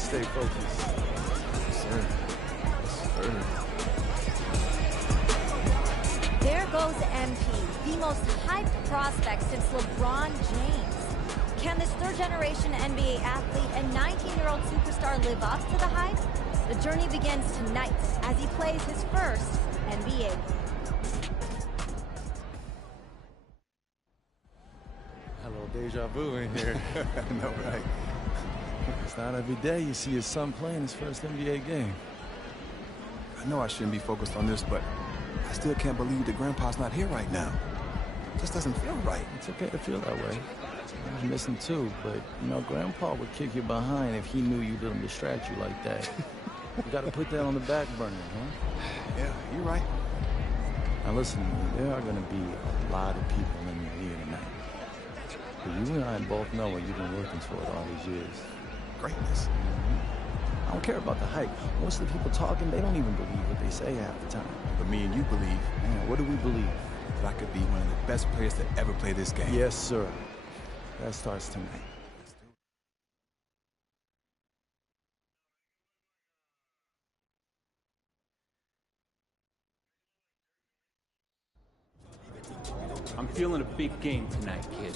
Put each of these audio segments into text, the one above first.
Stay focused. Yes, sir. Yes, sir. There goes MP, the most hyped prospect since LeBron James. Can this third-generation NBA athlete and 19-year-old superstar live up to the hype? The journey begins tonight as he plays his first NBA game. Hello, deja vu in here. I know, right? It's not every day you see your son playing his first NBA game. I know I shouldn't be focused on this, but I still can't believe that Grandpa's not here right now. It just doesn't feel right. It's okay to feel that way. I was missing too, but, you know, Grandpa would kick you behind if he knew you didn't distract you like that. You gotta put that on the back burner, huh? Yeah, you're right. Now listen, there are gonna be a lot of people in your ear tonight. But you and I both know what you've been working toward all these years. Greatness. I don't care about the hype. Most of the people talking, they don't even believe what they say half the time. But me and you believe. Man, what do we believe? That I could be one of the best players to ever play this game. Yes, sir. That starts tonight. I'm feeling a big game tonight, kid.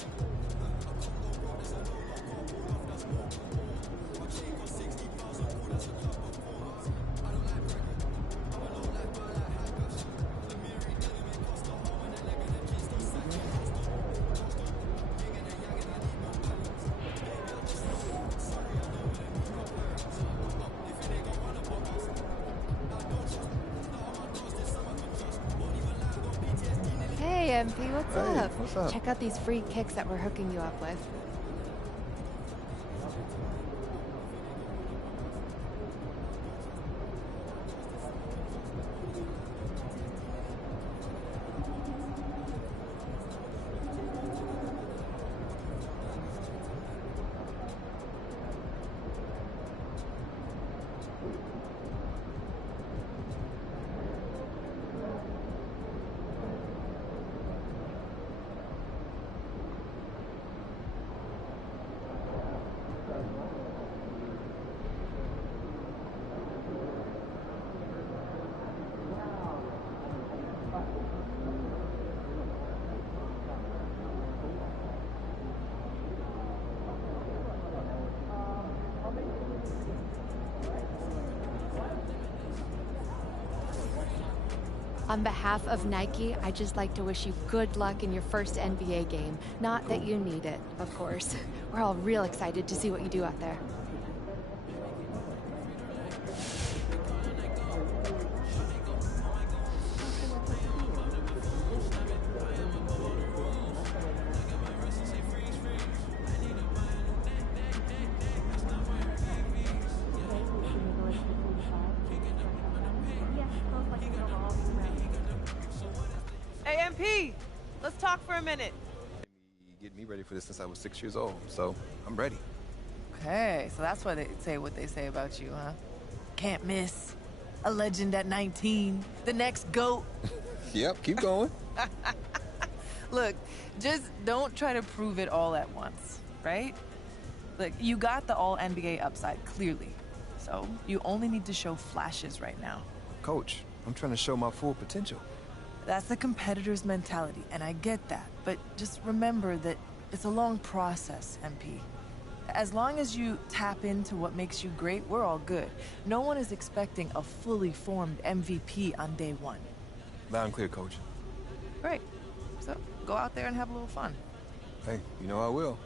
Hey, MP, what's up? What's up? Check out these free kicks that we're hooking you up with. On behalf of Nike, I'd just like to wish you good luck in your first NBA game. Not that you need it, of course. We're all real excited to see what you do out there. Hey, MP, let's talk for a minute. Get me ready for this since I was 6 years old, so I'm ready. Okay, so that's why they say what they say about you, huh? Can't miss. A legend at 19. The next GOAT. Yep, keep going. Look, just don't try to prove it all at once, right? Look, you got the all-NBA upside, clearly. So you only need to show flashes right now. Coach, I'm trying to show my full potential. That's the competitor's mentality, and I get that. But just remember that it's a long process, MP. As long as you tap into what makes you great, we're all good. No one is expecting a fully formed MVP on day one. Loud and clear, Coach. Great. So go out there and have a little fun. Hey, you know I will.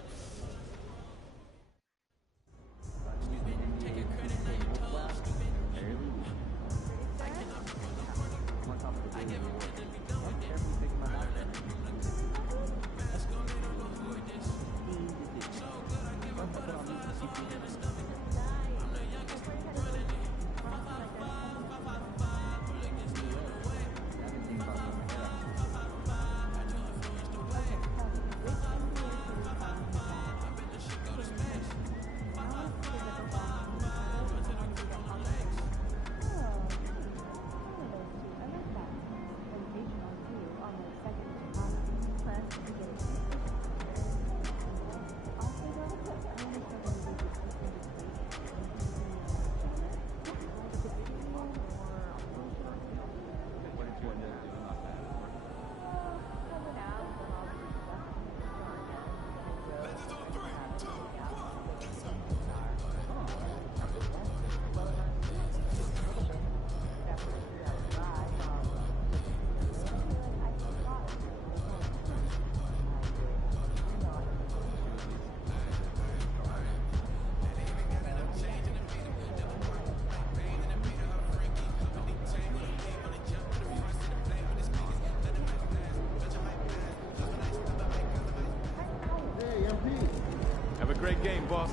Have a great game, boss.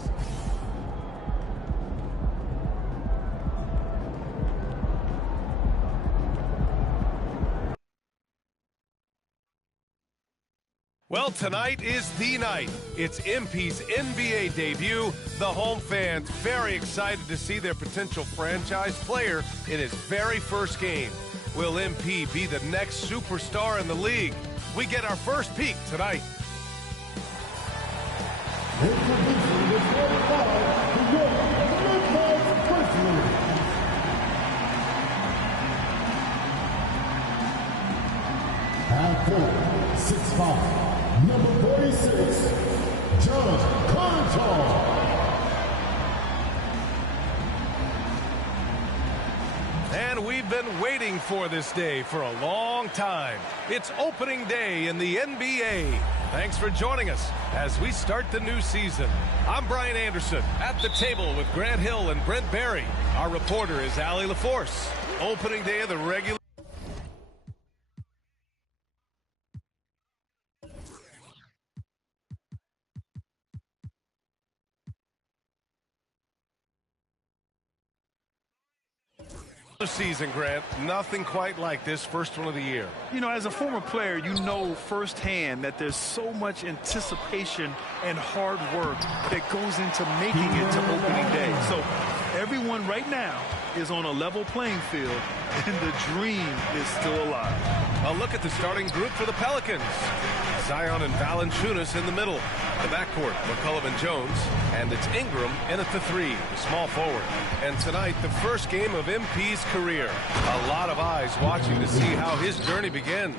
Well, tonight is the night. It's MP's NBA debut. The home fans very excited to see their potential franchise player in his very first game. Will MP be the next superstar in the league? We get our first peek tonight. Introducing the 45 New York Olympics Grizzlies. Half court, 6'5", number 46, Jonas Konchar. And we've been waiting for this day for a long time. It's opening day in the NBA. Thanks for joining us as we start the new season. I'm Brian Anderson at the table with Grant Hill and Brent Barry. Our reporter is Allie LaForce. Opening day of the regular season, Grant. Nothing quite like this first one of the year. You know, as a former player, you know firsthand that there's so much anticipation and hard work that goes into making it to opening day. So everyone right now is on a level playing field, and the dream is still alive. A look at the starting group for the Pelicans. Zion and Valanciunas in the middle. The backcourt, McCollum and Jones. And it's Ingram in at the three, the small forward. And tonight, the first game of MP's career. A lot of eyes watching to see how his journey begins.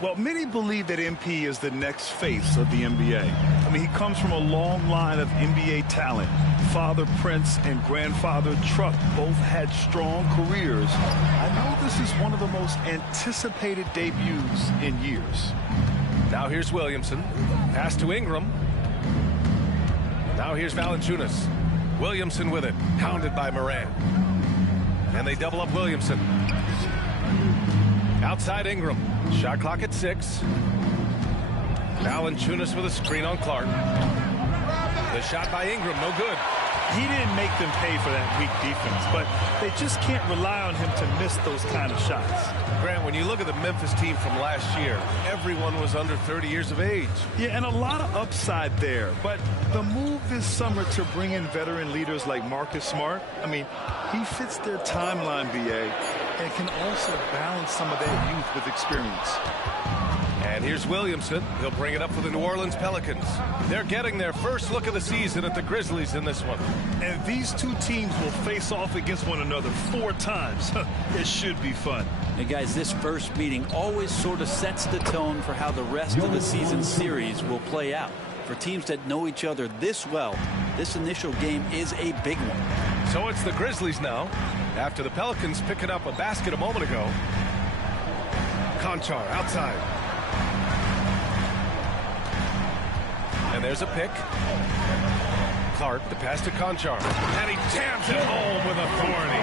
Well, many believe that MP is the next face of the NBA. I mean, he comes from a long line of NBA talent. Father Prince and grandfather Truck both had strong careers. I know this is one of the most anticipated debuts in years. Now here's Williamson. Pass to Ingram. Now here's Valanciunas. Williamson with it. Hounded by Moran. And they double up Williamson. Outside Ingram. Shot clock at 6. Valanciunas with a screen on Clark. The shot by Ingram, no good. He didn't make them pay for that weak defense, but they just can't rely on him to miss those kind of shots. Grant, when you look at the Memphis team from last year, everyone was under 30 years of age. Yeah, and a lot of upside there. But the move this summer to bring in veteran leaders like Marcus Smart, I mean, he fits their timeline, BA, and can also balance some of that youth with experience. And here's Williamson. He'll bring it up for the New Orleans Pelicans. They're getting their first look of the season at the Grizzlies in this one. And these two teams will face off against one another 4 times. It should be fun. And guys, this first meeting always sort of sets the tone for how the rest of the season series will play out. For teams that know each other this well, this initial game is a big one. So it's the Grizzlies now, after the Pelicans picking up a basket a moment ago. Konchar outside. And there's a pick. Clark, the pass to Konchar. And he jams it home with authority.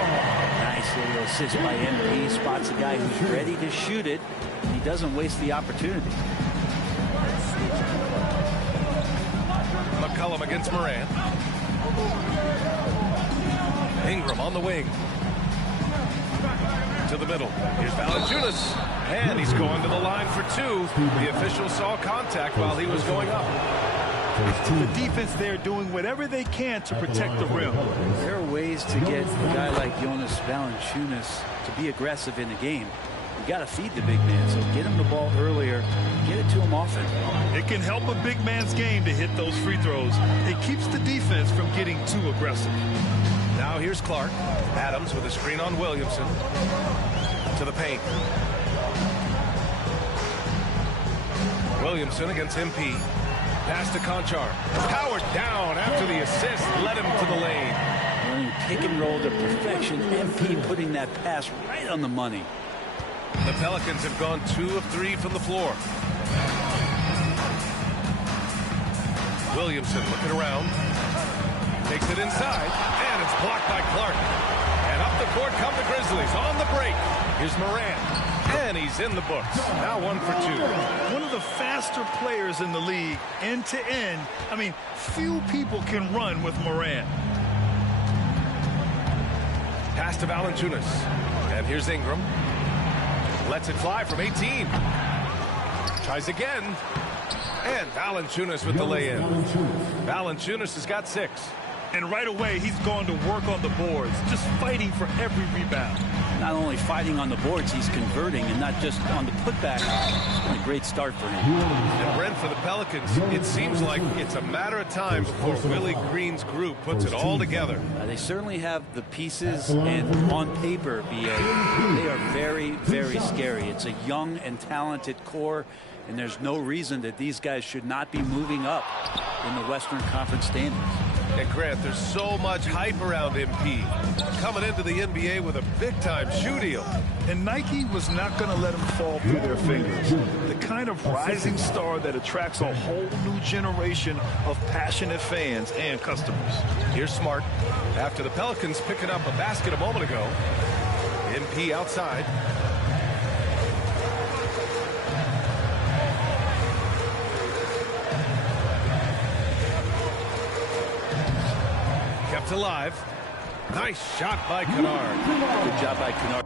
Nice little assist by MP. Spots a guy who's ready to shoot it. He doesn't waste the opportunity. McCollum against Moran. Ingram on the wing. To the middle. Here's Valanciunas. And he's going to the line for 2. The official saw contact while he was going up. The defense there doing whatever they can to protect the rim. There are ways to get a guy like Jonas Valanciunas to be aggressive in the game. You got to feed the big man, so get him the ball earlier, get it to him often. It can help a big man's game to hit those free throws. It keeps the defense from getting too aggressive. Now here's Clark. Adams with a screen on Williamson. To the paint. Williamson against MP. Pass to Konchar. Powered down after the assist. Led him to the lane. Running pick and roll to perfection. MP putting that pass right on the money. The Pelicans have gone 2 of 3 from the floor. Williamson looking around. Takes it inside. And it's blocked by Clark. And up the court come the Grizzlies on the break. Here's Moran. And he's in the books. Now 1 for 2. One of the faster players in the league, end to end. I mean, few people can run with Moran. Pass to Valanciunas. And here's Ingram. Lets it fly from 18. Tries again. And Valanciunas with the lay-in. Valanciunas has got 6. And right away, he's gone to work on the boards, just fighting for every rebound. Not only fighting on the boards, he's converting, and not just on the putback. It's been a great start for him. And Brent, for the Pelicans, it seems like it's a matter of time before Willie Green's group puts it all together. They certainly have the pieces, and on paper, BA, they are very, very scary. It's a young and talented core, and there's no reason that these guys should not be moving up in the Western Conference standings. And Grant, there's so much hype around MP. Coming into the NBA with a big-time shoe deal. And Nike was not going to let him fall through their fingers. The kind of rising star that attracts a whole new generation of passionate fans and customers. Here's Smart. After the Pelicans picking up a basket a moment ago. MP outside. Kept alive. Nice shot by Kennard. Good job by Kennard.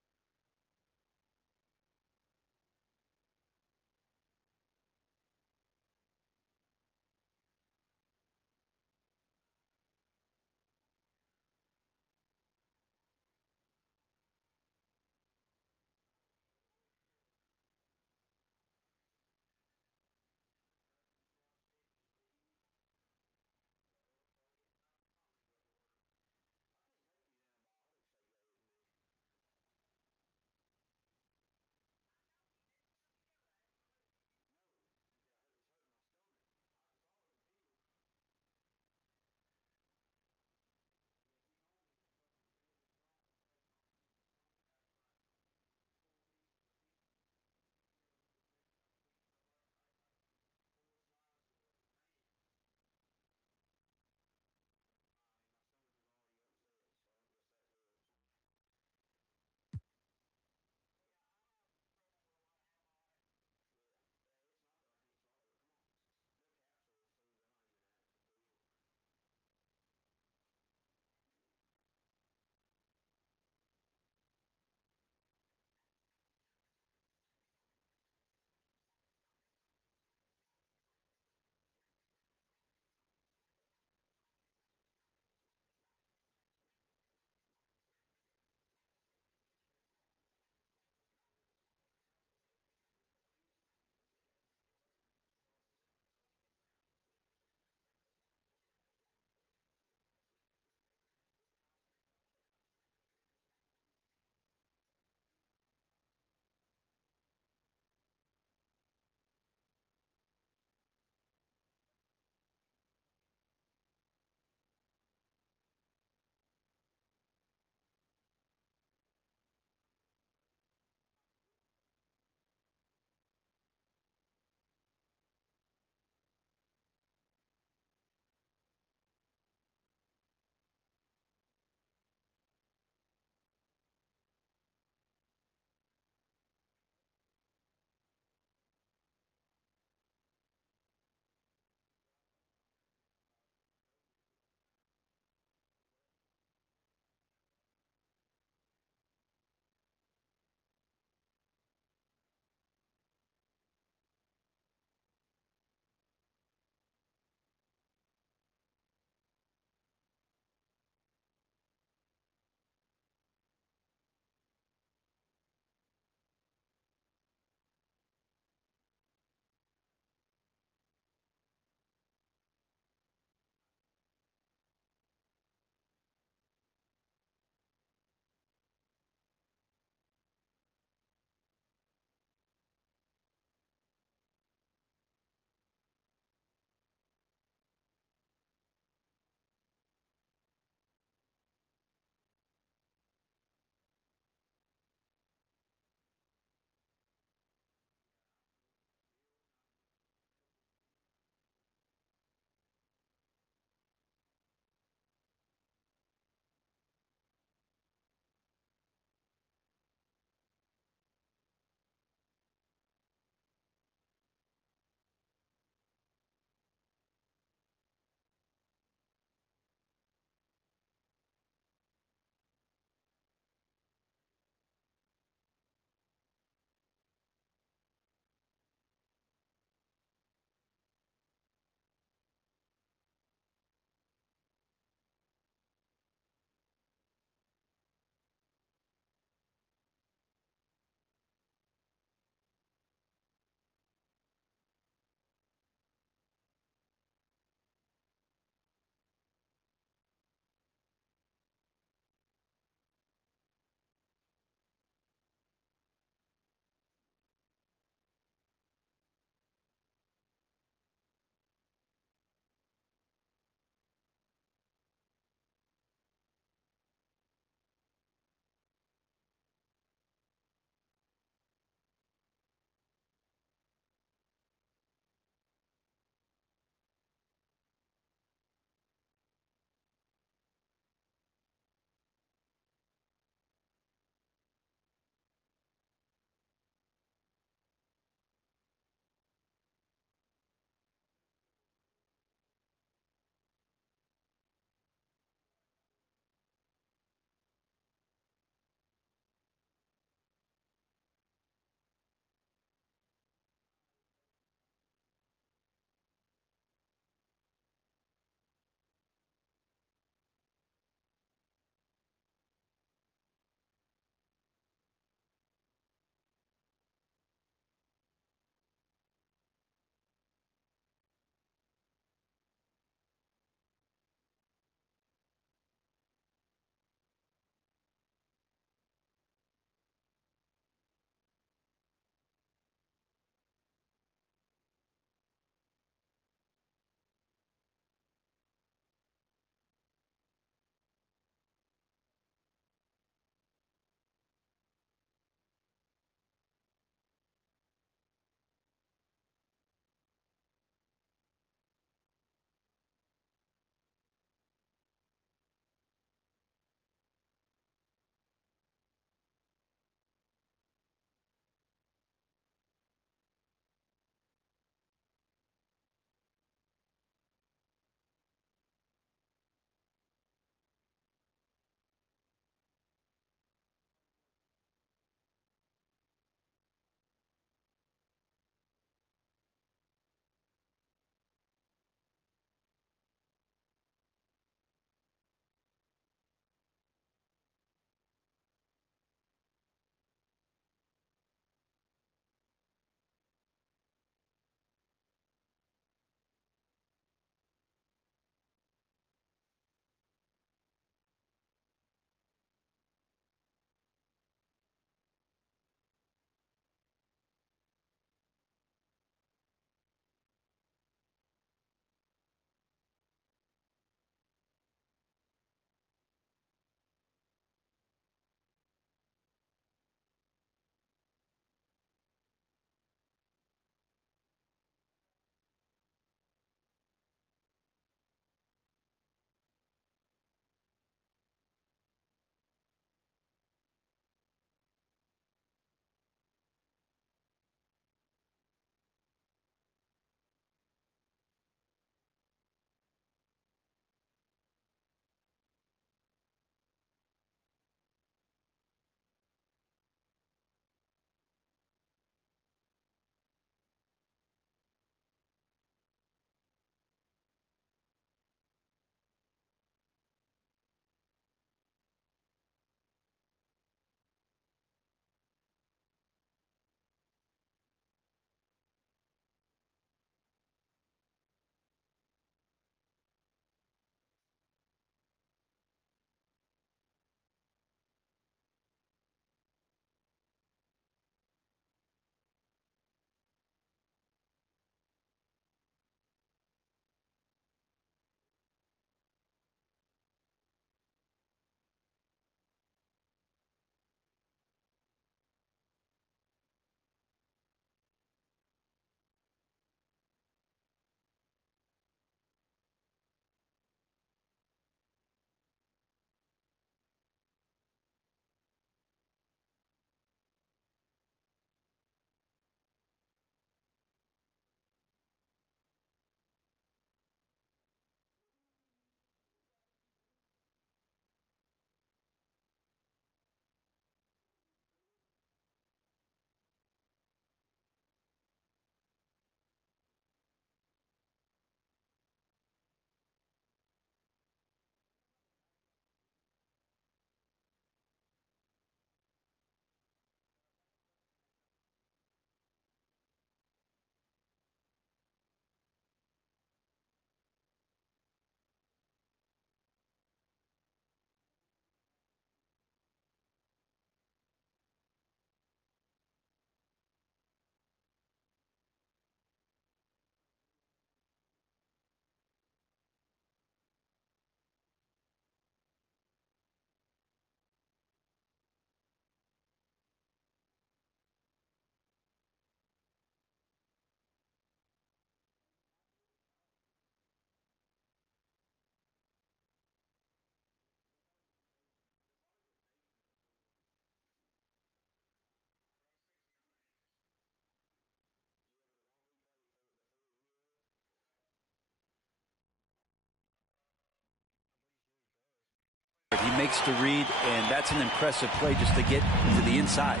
He makes the read, and that's an impressive play just to get to the inside.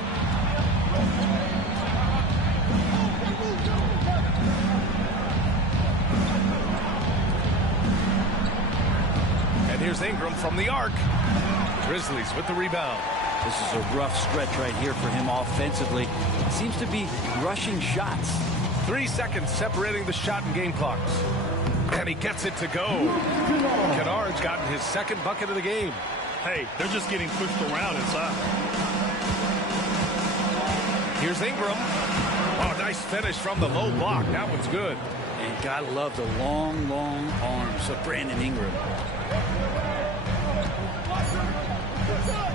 And here's Ingram from the arc. Grizzlies with the rebound. This is a rough stretch right here for him offensively. Seems to be rushing shots. 3 seconds separating the shot and game clocks. And he gets it to go. Kennard's gotten his second bucket of the game. Hey, they're just getting pushed around inside. Here's Ingram. Oh, nice finish from the low block. That one's good. And gotta love the long, long arms of Brandon Ingram.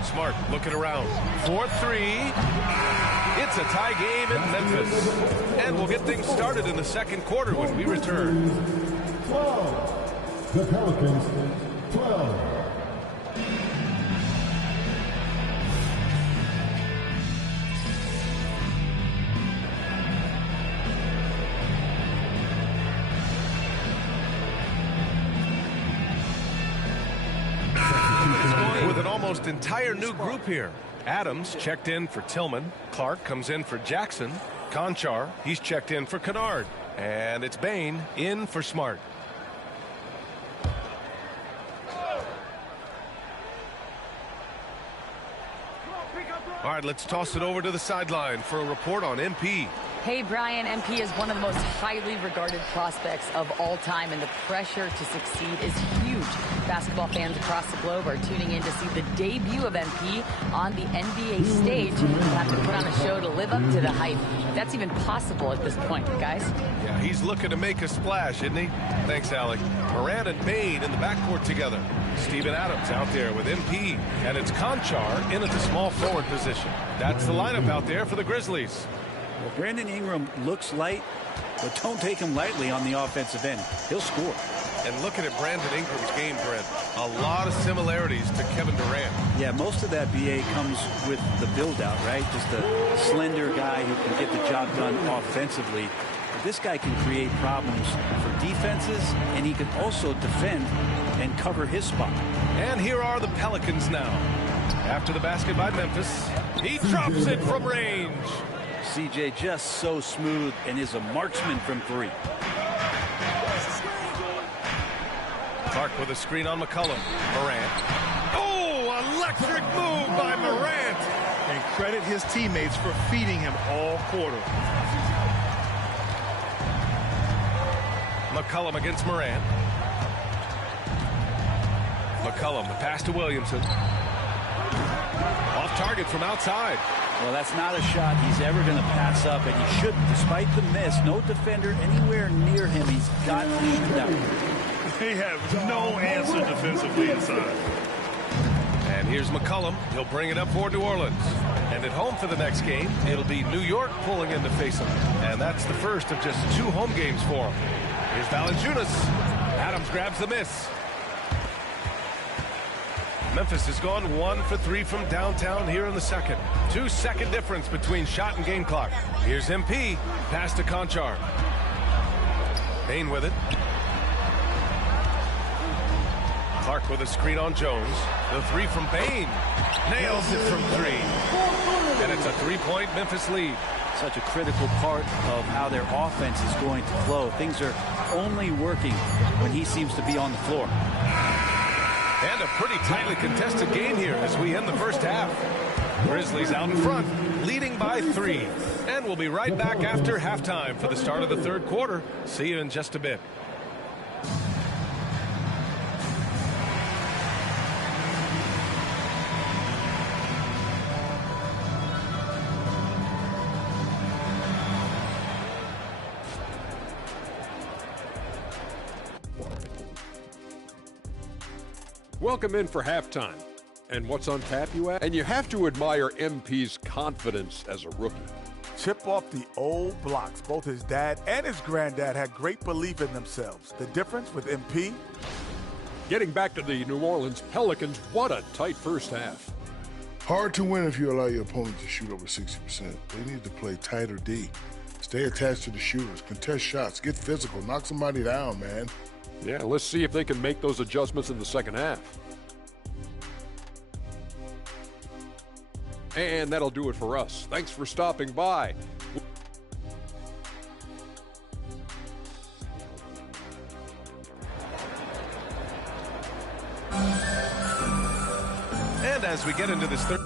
Smart looking around. 4-3. It's a tie game in Memphis. And we'll get things started in the second quarter when we return. 12. The Pelicans, 12. With an almost entire new group here. Adams checked in for Tillman. Clark comes in for Jackson. Conchar, he's checked in for Kennard. And it's Bane in for Smart. All right, let's toss it over to the sideline for a report on MP. Hey, Brian, MP is one of the most highly regarded prospects of all time, and the pressure to succeed is huge. Basketball fans across the globe are tuning in to see the debut of MP on the NBA stage. We'll have to put on a show to live up to the hype. That's even possible at this point, guys. Yeah, he's looking to make a splash, isn't he? Thanks, Allie. Moran and Bane in the backcourt together. Steven Adams out there with MP. And it's Conchar in at the small forward position. That's the lineup out there for the Grizzlies. Well, Brandon Ingram looks light, but don't take him lightly on the offensive end. He'll score. And looking at Brandon Ingram's game, Brent, a lot of similarities to Kevin Durant. Yeah, most of that, BA, comes with the build-out, right? Just a slender guy who can get the job done offensively. But this guy can create problems for defenses, and he can also defend and cover his spot. And here are the Pelicans now. After the basket by Memphis, he drops it from range. CJ just so smooth and is a marksman from three. Clark with a screen on McCollum. Morant. Oh, electric move by Morant. And credit his teammates for feeding him all quarter. McCollum against Morant. McCollum, the pass to Williamson. Off target from outside. Well, that's not a shot he's ever going to pass up, and he shouldn't. Despite the miss, no defender anywhere near him. He's got to shoot that one. They have no answer defensively inside. And here's McCollum. He'll bring it up for New Orleans. And at home for the next game, it'll be New York pulling in to face him. And that's the first of just 2 home games for him. Here's Valanciunas. Adams grabs the miss. Memphis has gone 1 for 3 from downtown here in the second. 2-second difference between shot and game clock. Here's MP. Pass to Conchar. Bane with it. Clark with a screen on Jones. The 3 from Bane. Nails it from 3. And it's a 3-point Memphis lead. Such a critical part of how their offense is going to flow. Things are only working when he seems to be on the floor. And a pretty tightly contested game here as we end the first half. Grizzlies out in front, leading by 3. And we'll be right back after halftime for the start of the third quarter. See you in just a bit. Welcome in for halftime. And what's on tap, you ask? And you have to admire MP's confidence as a rookie. Chip off the old blocks. Both his dad and his granddad had great belief in themselves. The difference with MP? Getting back to the New Orleans Pelicans, what a tight first half. Hard to win if you allow your opponent to shoot over 60%. They need to play tighter D. Stay attached to the shooters, contest shots, get physical, knock somebody down, man. Yeah, let's see if they can make those adjustments in the second half. And that'll do it for us. Thanks for stopping by. And as we get into this third...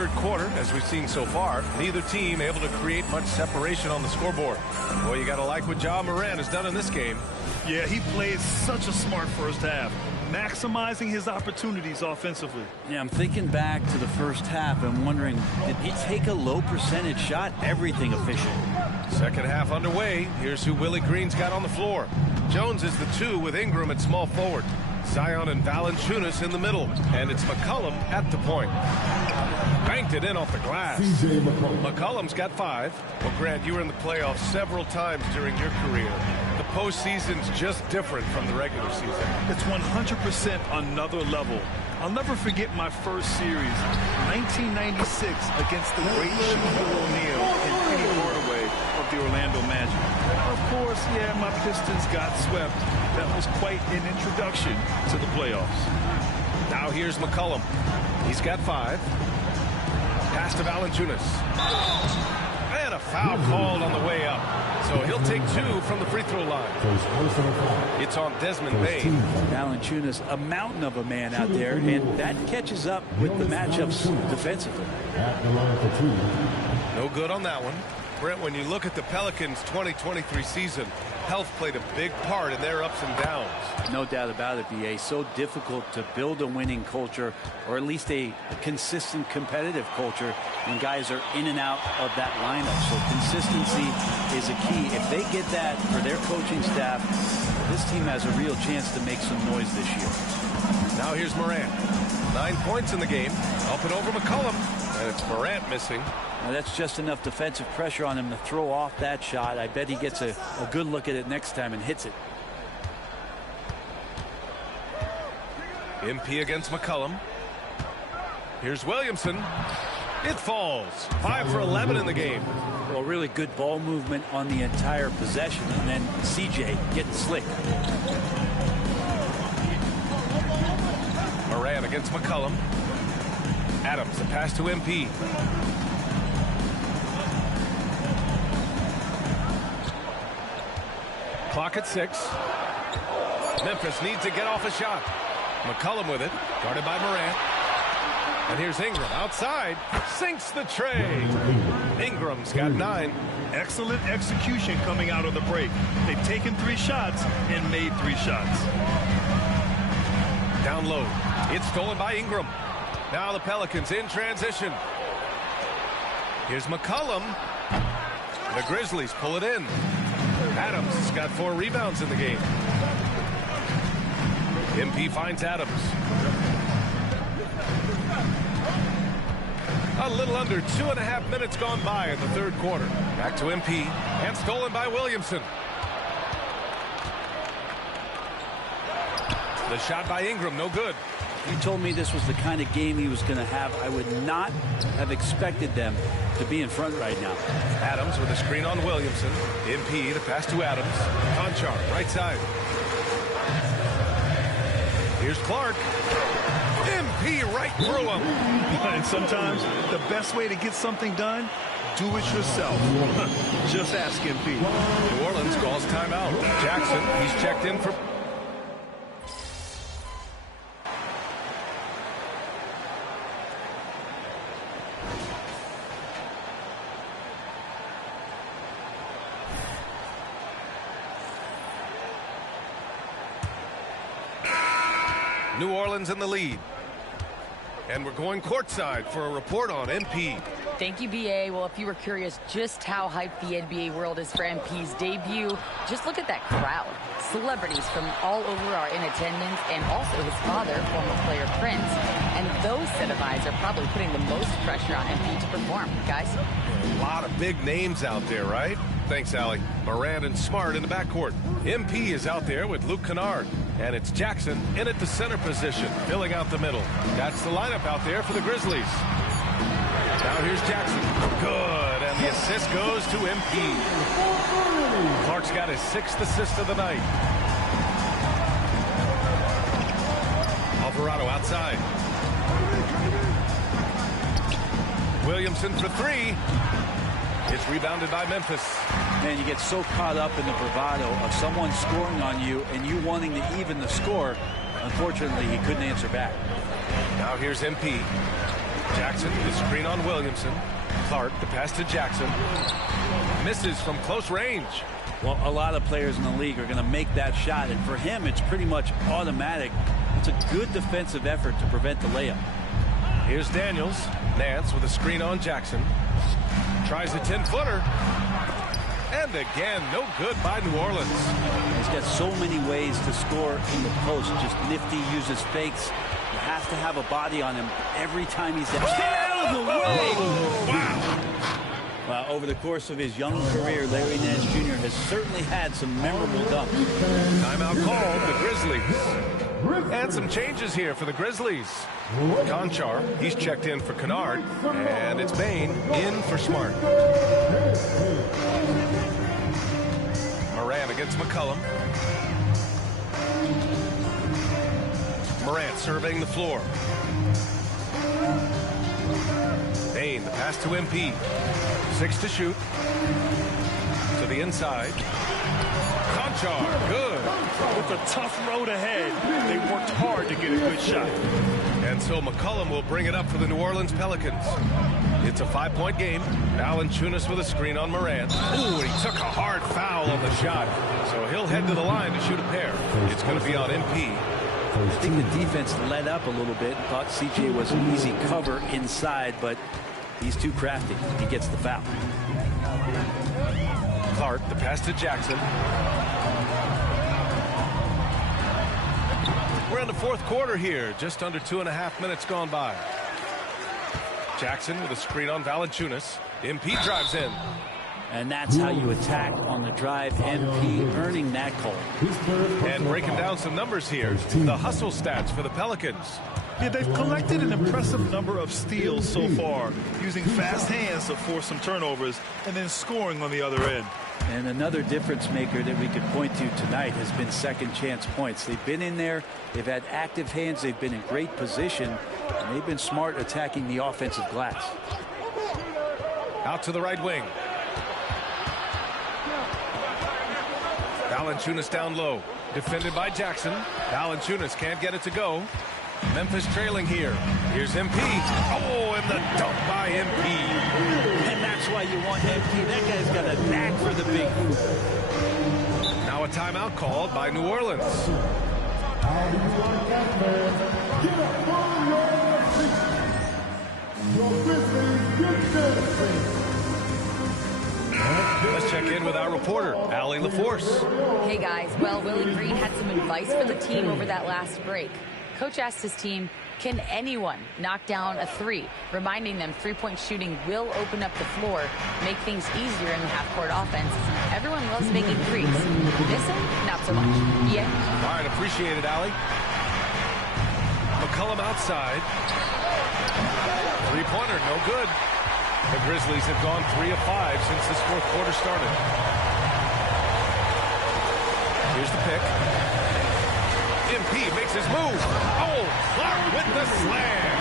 Third quarter, as we've seen so far, neither team able to create much separation on the scoreboard. Boy, you got to like what Ja Morant has done in this game. Yeah, he played such a smart first half, maximizing his opportunities offensively. Yeah, I'm thinking back to the first half and wondering, did he take a low percentage shot? Everything efficient. Second half underway. Here's who Willie Green's got on the floor. Jones is the 2 with Ingram at small forward. Zion and Valanciunas in the middle. And it's McCollum at the point. Banked it in off the glass. McCollum's got 5. Well, Grant, you were in the playoffs several times during your career. The postseason's just different from the regular season. It's 100% another level. I'll never forget my first series, 1996, against the great Shaquille O'Neal and Penny Hardaway of the Orlando Magic. Of course, yeah, my Pistons got swept. That was quite an introduction to the playoffs. Now here's McCollum. He's got 5. Pass to Valanciunas. And a foul called on the way up. So he'll take 2 from the free throw line. It's on Desmond Bane. Valanciunas, a mountain of a man out there, and that catches up with the matchups defensively. No good on that one. Brent, when you look at the Pelicans' 2023 season, health played a big part in their ups and downs. No doubt about it, B.A. So difficult to build a winning culture, or at least a consistent competitive culture, when guys are in and out of that lineup. So consistency is a key. If they get that for their coaching staff, this team has a real chance to make some noise this year. Now here's Morant. 9 points in the game. Up and over McCollum. And it's Morant missing. Now that's just enough defensive pressure on him to throw off that shot. I bet he gets a good look at it next time and hits it. MP against McCollum. Here's Williamson. It falls. 5 for 11 in the game. Well, really good ball movement on the entire possession, and then CJ getting slick. Morant against McCollum. Adams, a pass to MP. Clock at 6. Memphis needs to get off a shot. McCollum with it, guarded by Morant. And here's Ingram outside, sinks the tray. Ingram's got 9. Excellent execution coming out of the break. They've taken 3 shots and made 3 shots. Down low. It's stolen by Ingram. Now the Pelicans in transition. Here's McCollum. The Grizzlies pull it in. Adams has got 4 rebounds in the game. MP finds Adams. A little under 2.5 minutes gone by in the third quarter. Back to MP, and stolen by Williamson. The shot by Ingram, no good. You told me this was the kind of game he was going to have. I would not have expected them to be in front right now. Adams with a screen on Williamson. MP, the pass to Adams. Conchar, right side. Here's Clark. MP right through him. And sometimes the best way to get something done, do it yourself. Just ask MP. New Orleans calls timeout. Jackson, he's checked in for... New Orleans in the lead. And we're going courtside for a report on MP. Thank you, B.A. Well, if you were curious just how hyped the NBA world is for MP's debut, just look at that crowd. Celebrities from all over are in attendance, and also his father, former player Prince. And those set of eyes are probably putting the most pressure on MP to perform, guys. A lot of big names out there, right? Thanks, Allie. Morant and Smart in the backcourt. MP is out there with Luke Kennard. And it's Jackson in at the center position, filling out the middle. That's the lineup out there for the Grizzlies. Now here's Jackson. Good, and the assist goes to MP. Clark's got his 6th assist of the night. Alvarado outside. Williamson for 3. It's rebounded by Memphis. Man, you get so caught up in the bravado of someone scoring on you and you wanting to even the score. Unfortunately, he couldn't answer back. Now here's MP. Jackson, the screen on Williamson. Clark, the pass to Jackson. Misses from close range. Well, a lot of players in the league are going to make that shot, and for him, it's pretty much automatic. It's a good defensive effort to prevent the layup. Here's Daniels. Nance with a screen on Jackson. Tries a 10-footer. And again, no good by New Orleans. He's got so many ways to score in the post. Just nifty, uses fakes. You have to have a body on him every time he's there. Get out of the way! Wow! Well, over the course of his young career, Larry Nance Jr. has certainly had some memorable dunks. Timeout called, the Grizzlies. And some changes here for the Grizzlies. Conchar, he's checked in for Kennard. And it's Bane in for Smart. Morant against McCollum. Morant surveying the floor. Bane, the pass to MP. 6 to shoot. To the inside. Conchar, good. With a tough road ahead, they worked hard to get a good shot. And so McCollum will bring it up for the New Orleans Pelicans. It's a 5-point game. Valanciunas with a screen on Morant. Ooh, he took a hard foul on the shot. So he'll head to the line to shoot a pair. It's going to be on MP. I think the defense let up a little bit. Thought CJ was an easy cover inside, but he's too crafty. He gets the foul. Clark, the pass to Jackson. We're in the fourth quarter here. Just under 2.5 minutes gone by. Jackson with a screen on Valanciunas. MP drives in. And that's how you attack on the drive. MP earning that call. And breaking down some numbers here. The hustle stats for the Pelicans. Yeah, they've collected an impressive number of steals so far, using fast hands to force some turnovers and then scoring on the other end. And another difference maker that we could point to tonight has been second chance points. They've been in there. They've had active hands. They've been in great position. And they've been smart attacking the offensive glass. Out to the right wing. Valanciunas down low. Defended by Jackson. Valanciunas can't get it to go. Memphis trailing here. Here's MP. Oh, and the dunk by MP. And that's why you want MP. That guy's got a knack for the big hoop. Now a timeout called by New Orleans. How do you like that, man? Get up for your Grizzlies, get this. Let's check in with our reporter, Allie LaForce. Hey guys, well, Willie Green had some advice for the team over that last break. Coach asked his team, can anyone knock down a three? Reminding them three-point shooting will open up the floor, make things easier in the half-court offense. Everyone loves making threes. Missing? Not so much. Yeah. All right, appreciate it, Allie. McCollum outside. Three-pointer, no good. The Grizzlies have gone 3 of 5 since this fourth quarter started. Here's the pick. MP makes his move. Oh, Clark with the slam.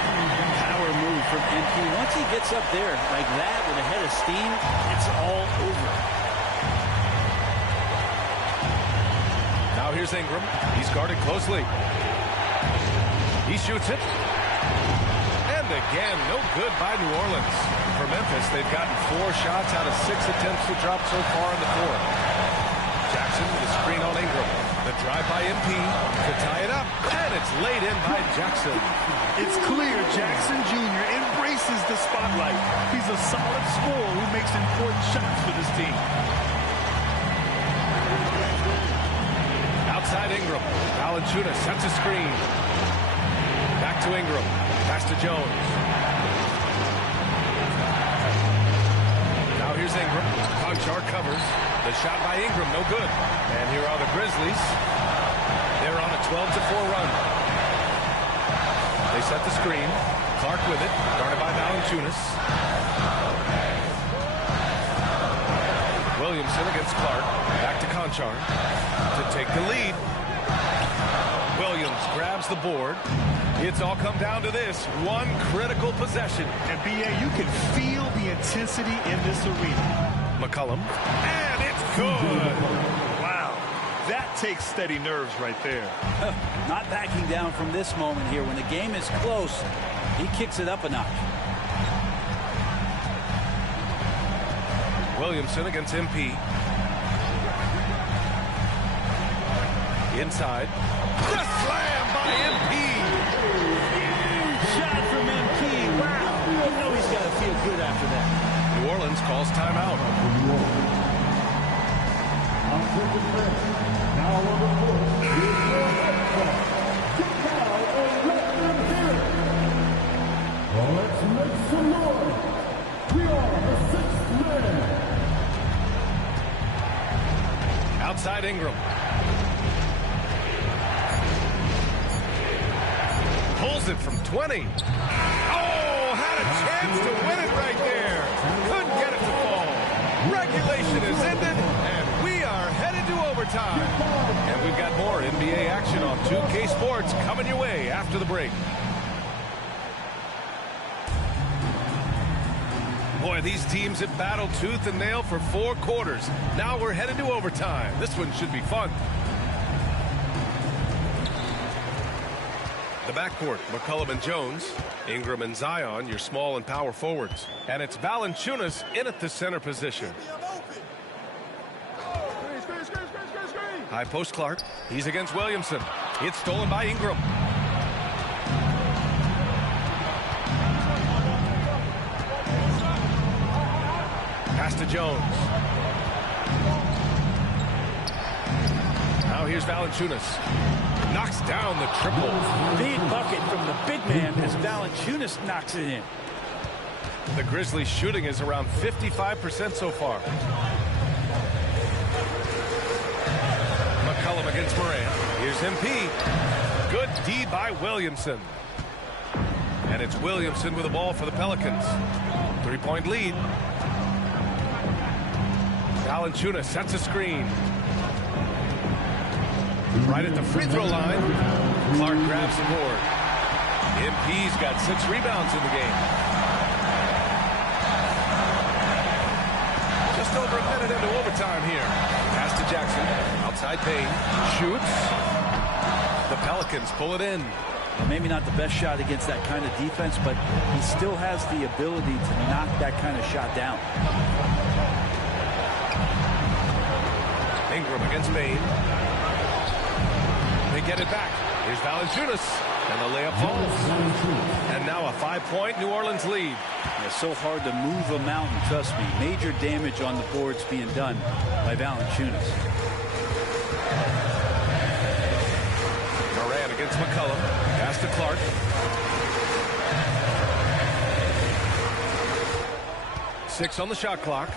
Power move from MP. Once he gets up there like that with a head of steam, it's all over. Now here's Ingram. He's guarded closely. He shoots it. And again, no good by New Orleans. For Memphis, they've gotten 4 shots out of 6 attempts to drop so far in the fourth. Jackson with a screen on Ingram. The drive by MP to tie it up. And it's laid in by Jackson. It's clear Jackson Jr. embraces the spotlight. He's a solid scorer who makes important shots for this team. Outside Ingram. Valanciunas sets a screen. Back to Ingram. Pass to Jones. Now here's Ingram. Conchar covers. The shot by Ingram, no good. And here are the Grizzlies. They're on a 12-4 run. They set the screen. Clark with it. Guarded by Valanciunas. Williamson against Clark. Back to Conchar to take the lead. Williams grabs the board. It's all come down to this one critical possession. And B.A., you can feel the intensity in this arena. McCollum. And it's good. Wow. That takes steady nerves right there. Not backing down from this moment here. When the game is close, he kicks it up a notch. Williamson against MP. Inside. The slam by MP. Shot from MP. Wow. You know he's got to feel good after that. New Orleans calls timeout. Now on the court, here's your head coach. Get down and let them hear it. Well, let's make some noise. We are the 6th man. Outside Ingram. Pulls it from 20. Oh, had a chance to win it right there. Couldn't get it to fall. Regulation is ended, and we are headed to overtime. overtime. And we've got more NBA action on 2K Sports coming your way after the break. Boy, these teams have battled tooth and nail for 4 quarters. Now we're headed to overtime. This one should be fun. The backcourt, McCollum and Jones. Ingram and Zion, your small and power forwards. And it's Valanciunas in at the center position. High post Clark. He's against Williamson. It's stolen by Ingram. Pass to Jones. Now here's Valanciunas. Knocks down the triple. Big bucket from the big man as Valanciunas knocks it in. The Grizzlies shooting is around 55% so far. McCollum against Morant. Here's MP. Good D by Williamson. And it's Williamson with the ball for the Pelicans. 3-point lead. Valanciunas sets a screen. Right at the free throw line. Clark grabs the board. MP's got 6 rebounds in the game. Just over a minute into overtime here. Pass to Jackson. Outside Payne. Shoots. The Pelicans pull it in. Maybe not the best shot against that kind of defense, but he still has the ability to knock that kind of shot down. Ingram against Payne. They get it back. Here's Valanciunas. And the layup falls. And now a 5-point New Orleans lead. It's so hard to move a mountain, trust me. Major damage on the boards being done by Valanciunas. Morant against McCollum. Pass to Clark. Six on the shot clock.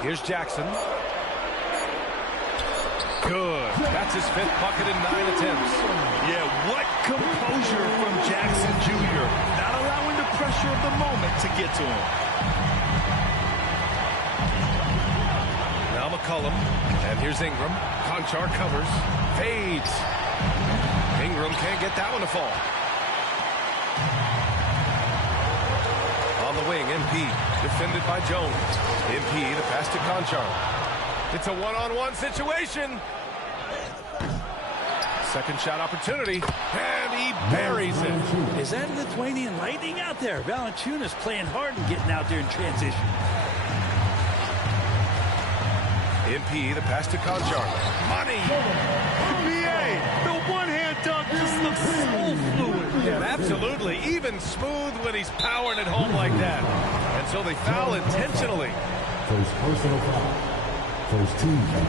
Here's Jackson. Good. That's his 5th bucket in 9 attempts. Yeah, what composure from Jackson Jr. Not allowing the pressure of the moment to get to him. Now McCollum. And here's Ingram. Conchar covers. Fades. Ingram can't get that one to fall. On the wing, MP. Defended by Jones. MP to pass to Conchar. It's a one-on-one situation. Second shot opportunity, and he buries it. Is that Lithuanian lightning out there? Valanciunas playing hard and getting out there in transition. MP, the pass to Conchar. Money! NBA, the one-hand dunk just looks so fluid. Yeah, absolutely. Even smooth when he's powering it home like that. And so they foul intentionally. First personal foul. First team foul.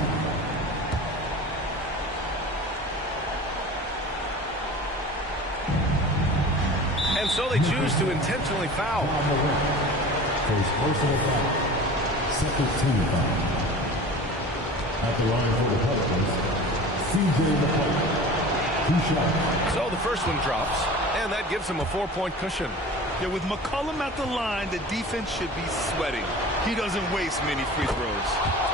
And so they choose to intentionally foul. First personal foul. Second team foul. At the line for the Pelicans, CJ McCollum. 2 shots. So the first one drops, and that gives him a 4-point cushion. Yeah, with McCollum at the line, the defense should be sweating. He doesn't waste many free throws.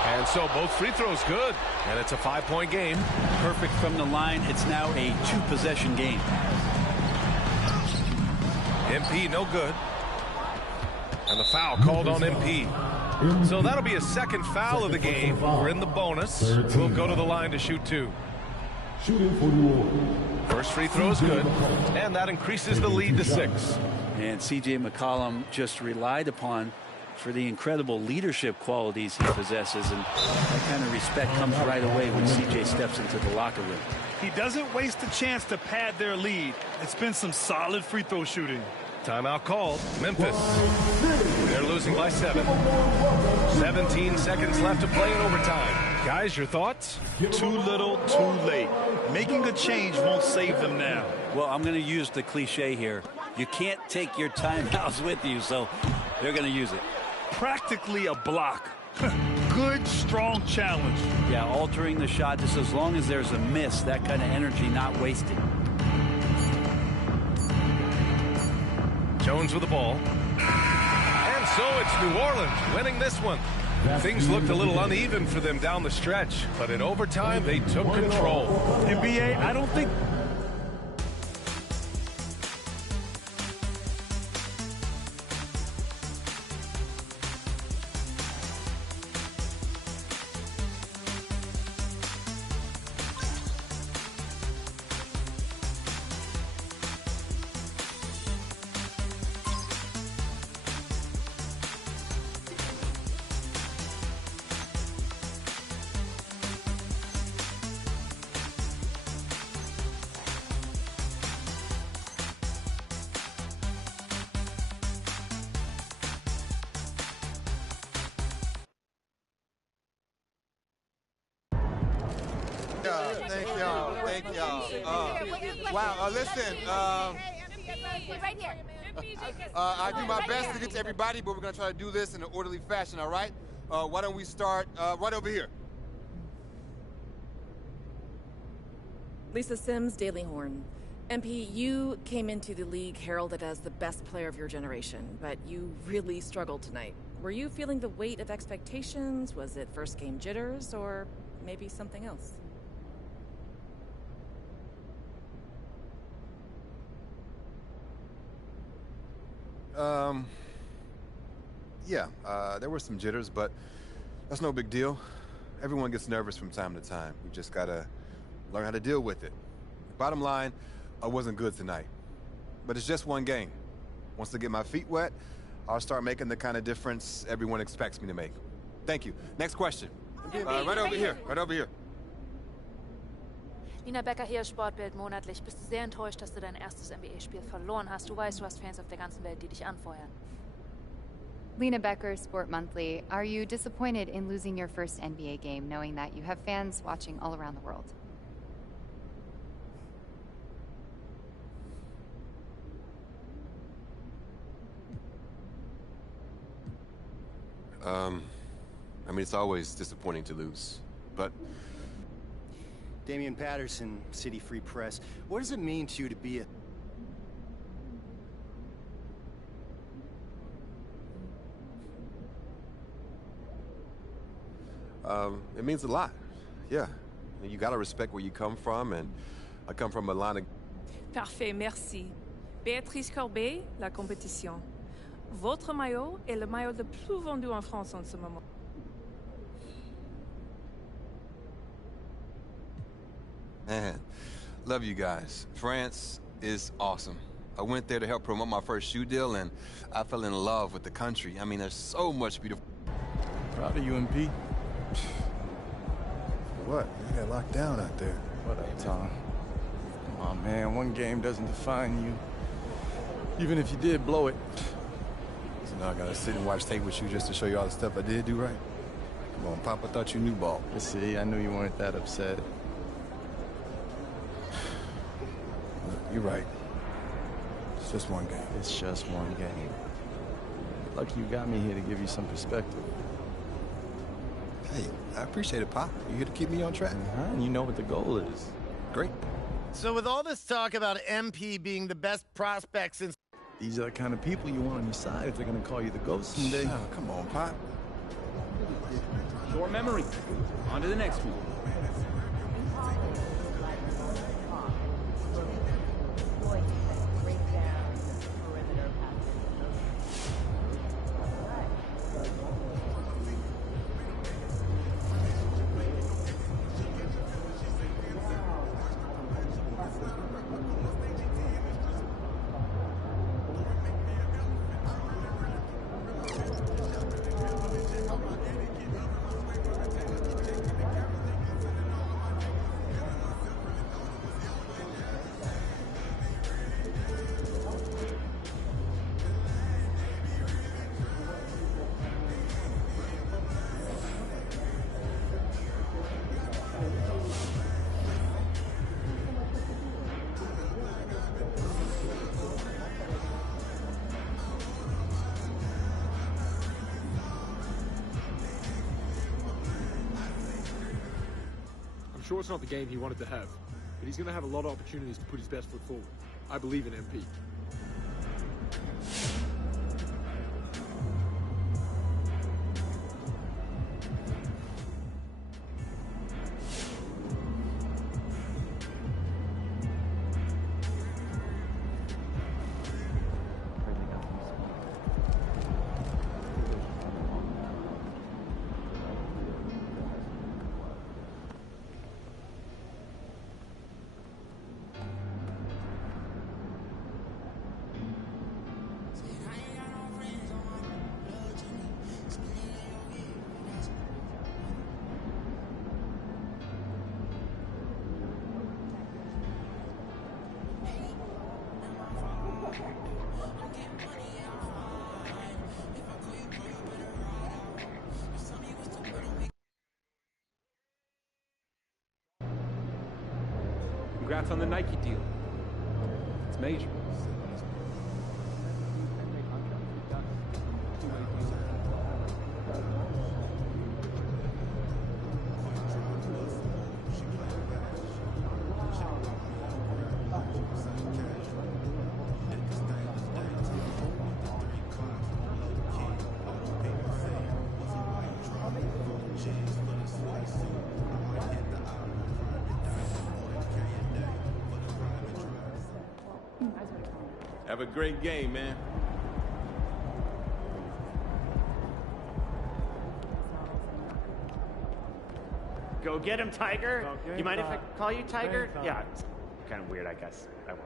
And so both free throws good, and it's a 5-point game. Perfect from the line. It's now a 2-possession game. MP no good. And the foul called on MP. So that'll be a second foul of the game. We're in the bonus. We'll go to the line to shoot 2. Shooting for New Orleans. First free throw is good, and that increases the lead to 6. And C.J. McCollum just relied upon for the incredible leadership qualities he possesses, and that kind of respect comes right away when C.J. steps into the locker room. He doesn't waste a chance to pad their lead. It's been some solid free throw shooting. Timeout called. Memphis. They're losing by 7. 17 seconds left to play in overtime. Guys, your thoughts? Too little, too late. Making a change won't save them now. Well, I'm going to use the cliche here. You can't take your timeouts with you, so they're going to use it. Practically a block. Good, strong challenge. Yeah, altering the shot just as long as there's a miss, that kind of energy not wasted. Jones with the ball. And so it's New Orleans winning this one. Things looked a little uneven for them down the stretch, but in overtime, they took control. NBA, I don't think... Thank y'all. Wow, listen, right here. I do my best to get to everybody, but we're going to try to do this in an orderly fashion, all right? Why don't we start right over here? Lisa Sims, Daily Horn. MP, you came into the league heralded as the best player of your generation, but you really struggled tonight. Were you feeling the weight of expectations? Was it first game jitters, or maybe something else? Yeah, there were some jitters, but that's no big deal. Everyone gets nervous from time to time. We just gotta learn how to deal with it. Bottom line, I wasn't good tonight. But it's just one game. Once I get my feet wet, I'll start making the kind of difference everyone expects me to make. Thank you. Next question. Right over here. Right over here. Nina Becker hier, Sportbild monatlich. Bist du sehr enttäuscht, dass du dein erstes NBA-Spiel verloren hast? Du weißt, du hast Fans auf der ganzen Welt, die dich anfeuern. Lena Becker, Sport Monthly. Are you disappointed in losing your first NBA game, knowing that you have fans watching all around the world? I mean, it's always disappointing to lose, but... Damian Patterson, City Free Press. What does it mean to you to be a... It means a lot, yeah. You gotta respect where you come from, and I come from a line of... Parfait, merci. Béatrice Corbet, La Compétition. Votre maillot est le maillot le plus vendu en France en ce moment. Man, love you guys. France is awesome. I went there to help promote my first shoe deal, and I fell in love with the country. I mean, there's so much beautiful... Proud of you, MP. What? You got locked down out there. What up, Tom? Come on, man. One game doesn't define you. Even if you did blow it. So now I gotta sit and watch tape with you just to show you all the stuff I did do right? Come on, Papa thought you knew ball. You see, I knew you weren't that upset. You're right. It's just one game. It's just one game. Lucky you got me here to give you some perspective. Hey, I appreciate it, Pop. You here to keep me on track? And you know what the goal is. Great. So with all this talk about MP being the best prospect since... These are the kind of people you want on your side if they're going to call you the GOAT someday. Oh, come on, Pop. Short memory. On to the next one. I'm sure it's not the game he wanted to have, but he's going to have a lot of opportunities to put his best foot forward. I believe in MP. Congrats on the Nike deal. It's major. Have a great game, man. Go get him, Tiger. You mind if I call you Tiger? Yeah, it's kind of weird, I guess. I won't.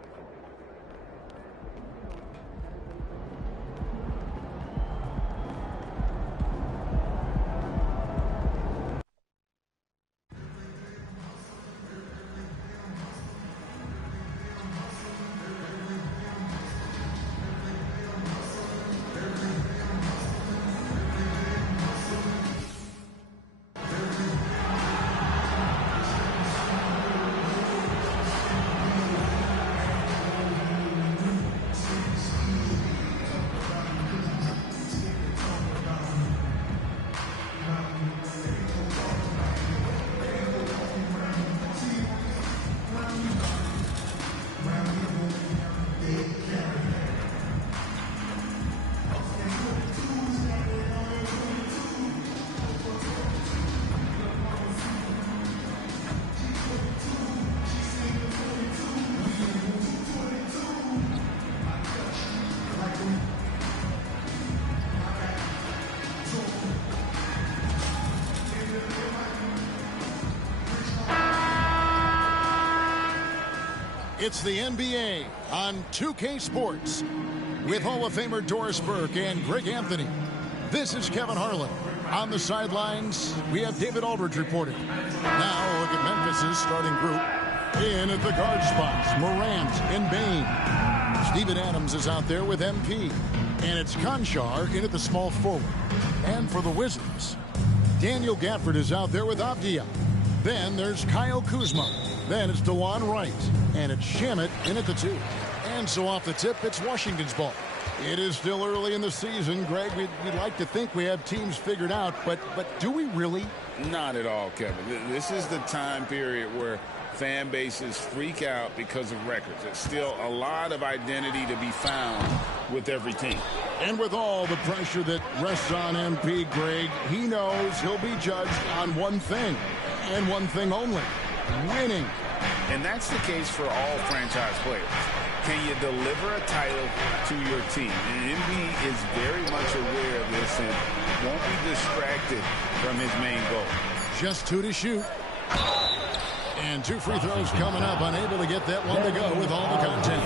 It's the NBA on 2K Sports with Hall of Famer Doris Burke and Greg Anthony. This is Kevin Harlan. On the sidelines, we have David Aldridge reporting. Now look at Memphis' starting group. In at the guard spots, Morant and Bane. Steven Adams is out there with MP. And it's Konchar in at the small forward. And for the Wizards, Daniel Gafford is out there with Avdia. Then there's Kyle Kuzma. Then it's DeLon Wright. And it's Shamet in at the 2. And so off the tip, it's Washington's ball. It is still early in the season. Greg, we'd like to think we have teams figured out, but do we really? Not at all, Kevin. This is the time period where fan bases freak out because of records. There's still a lot of identity to be found with every team. And with all the pressure that rests on MP, Greg, he knows he'll be judged on one thing, and one thing only: winning. And that's the case for all franchise players. Can you deliver a title to your team? And MP is very much aware of this and won't be distracted from his main goal. Just 2 to shoot. And 2 free throws coming up, unable to get that one to go with all the content.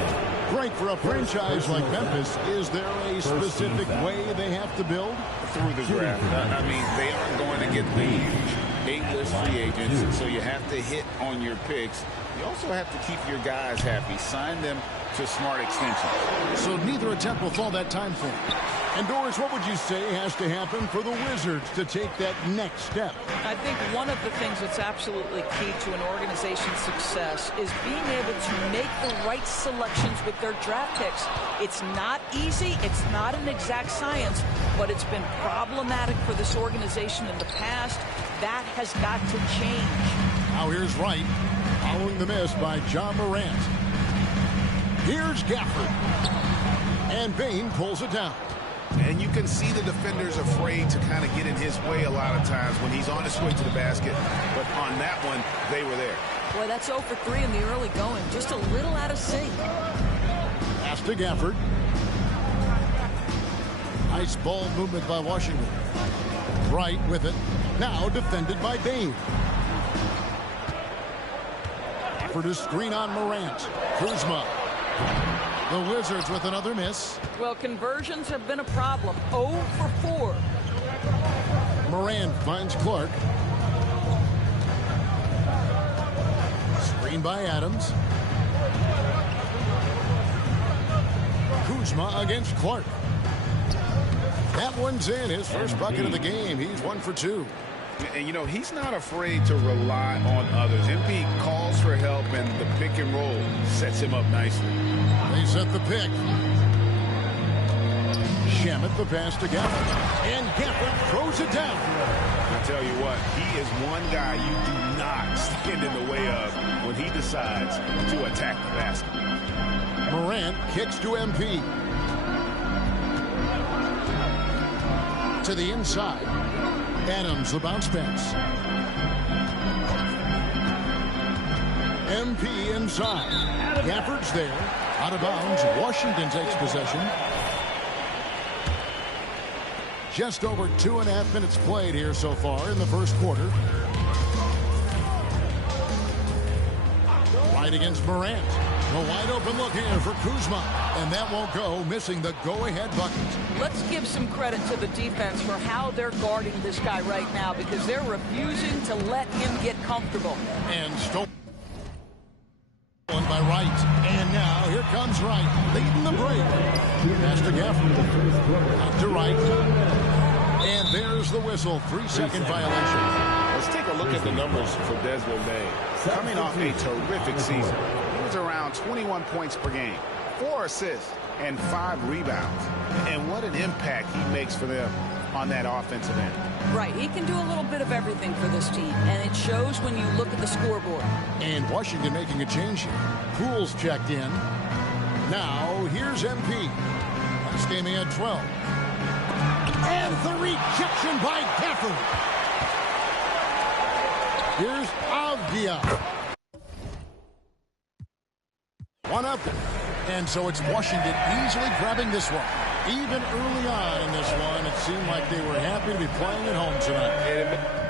Great for a franchise like Memphis. Is there a specific way they have to build? Through the draft. I mean, they aren't going to get the huge 8-list free agents, so you have to hit on your picks. You also have to keep your guys happy. Sign them to smart extensions. So neither attempt will fall that time frame. And Doris, what would you say has to happen for the Wizards to take that next step? I think one of the things that's absolutely key to an organization's success is being able to make the right selections with their draft picks. It's not easy, it's not an exact science, but it's been problematic for this organization in the past. That has got to change. Now here's Wright, following the miss by John Morant. Here's Gafford. And Bane pulls it down. And you can see the defenders afraid to kind of get in his way a lot of times when he's on his way to the basket. But on that one, they were there. Boy, that's 0 for 3 in the early going. Just a little out of sync. Pass to Gafford. Nice ball movement by Washington. Wright with it. Now defended by Bane. Gafford is screen on Morant. Kuzma. The Wizards with another miss. Well, conversions have been a problem. 0 for 4. Morant finds Clark. Screen by Adams. Kuzma against Clark. That one's in. His first bucket of the game. He's 1 for 2. And, you know, he's not afraid to rely on others. MP calls for help, and the pick and roll sets him up nicely. They set the pick. Shamet the pass to Gafford. And Gafford throws it down. I tell you what, he is one guy you do not stand in the way of when he decides to attack the basket. Morant kicks to MP. To the inside. Adams, the bounce pass. MP inside. Gafford's there. Out of bounds. Washington takes possession. Just over 2.5 minutes played here so far in the first quarter. Right against Morant. A wide open look here for Kuzma. And that won't go, missing the go-ahead bucket. Let's give some credit to the defense for how they're guarding this guy right now, because they're refusing to let him get comfortable. And stolen by Wright. And now here comes Wright, leading the break. Pass to Gafford. Out to Wright. And there's the whistle. 3-second violation. Let's take a look at the numbers for Desmond Bane. Coming off a terrific season, he was around 21 points per game, 4 assists, and 5 rebounds. And what an impact he makes for them on that offensive end. Right, he can do a little bit of everything for this team, and it shows when you look at the scoreboard. And Washington making a change here. Poole's checked in. Now, here's MP. Last game he had 12. And the rejection by Gafford. Here's Avdia. One up. And so it's Washington easily grabbing this one. Even early on in this one, it seemed like they were happy to be playing at home tonight.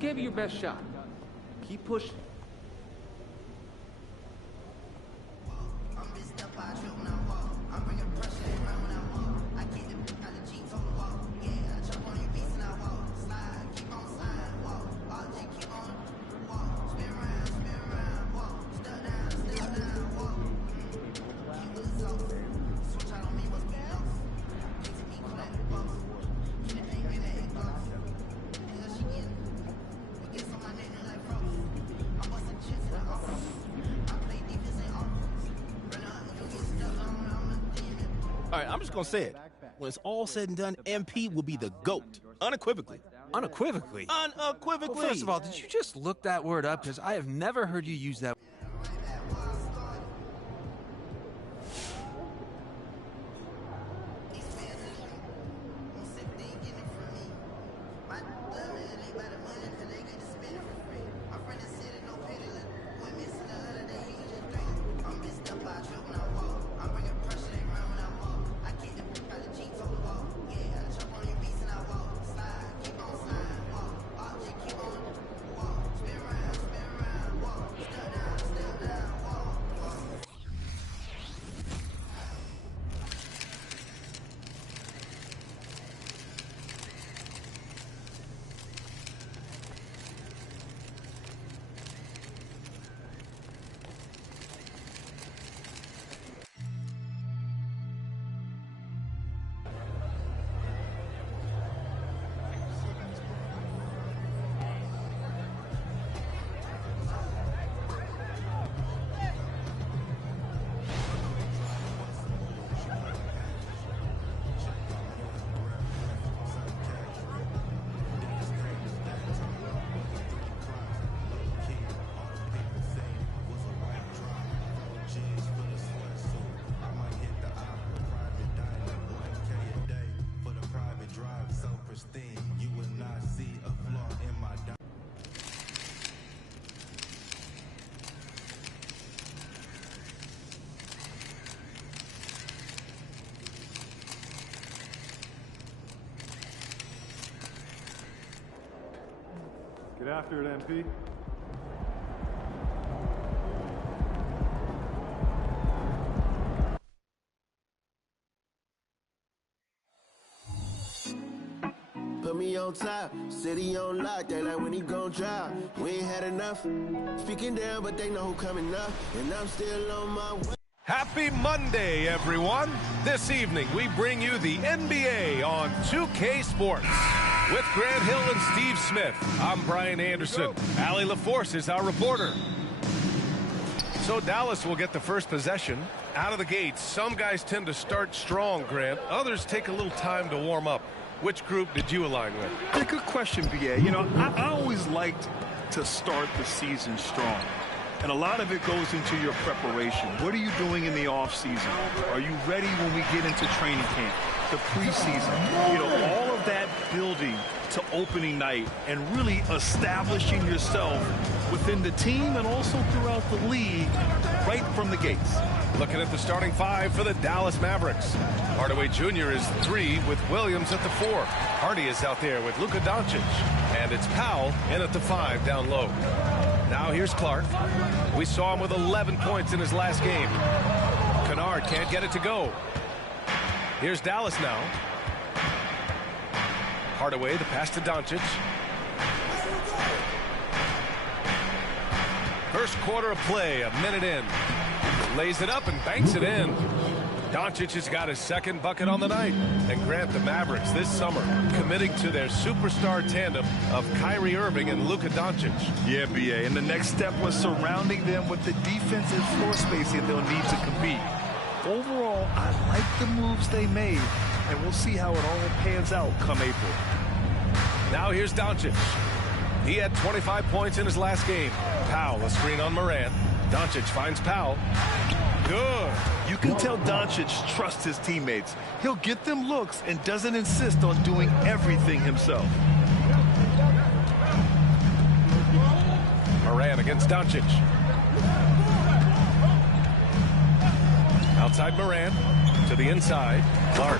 Gave it your best shot. Keep pushing. All right, I'm just going to say it. When it's all said and done, MP will be the GOAT. Unequivocally. Unequivocally? Unequivocally. Well, first of all, did you just look that word up? Because I have never heard you use that. Get after it, MP. Put me on top, city on lock, they like when he gon' drop. We ain't had enough, speaking down, but they know who coming up, and I'm still on my way. Happy Monday, everyone. This evening, we bring you the NBA on 2K Sports. With Grant Hill and Steve Smith, I'm Brian Anderson. Allie LaForce is our reporter. So Dallas will get the first possession. Out of the gates, some guys tend to start strong, Grant. Others take a little time to warm up. Which group did you align with? Yeah, good question, B.A. You know, I always liked to start the season strong. And a lot of it goes into your preparation. What are you doing in the offseason? Are you ready when we get into training camp, the preseason? You know, all of that building to opening night and really establishing yourself within the team and also throughout the league right from the gates. Looking at the starting five for the Dallas Mavericks. Hardaway Jr. is 3 with Williams at the 4. Hardy is out there with Luka Doncic. And it's Powell in at the 5 down low. Now here's Clark. We saw him with 11 points in his last game. Kennard can't get it to go. Here's Dallas now. Hardaway, the pass to Doncic. First quarter of play, a minute in. Lays it up and banks it in. Doncic has got his second bucket on the night. And Grant, the Mavericks this summer committing to their superstar tandem of Kyrie Irving and Luka Doncic. Yeah, B.A. And the next step was surrounding them with the defensive floor spacing they'll need to compete. Overall, I like the moves they made, and we'll see how it all pans out come April. Now here's Doncic. He had 25 points in his last game. Powell, a screen on Morant. Doncic finds Powell. Good. You can tell Doncic trusts his teammates. He'll get them looks and doesn't insist on doing everything himself. Morant against Doncic. Outside Morant to the inside. Clark.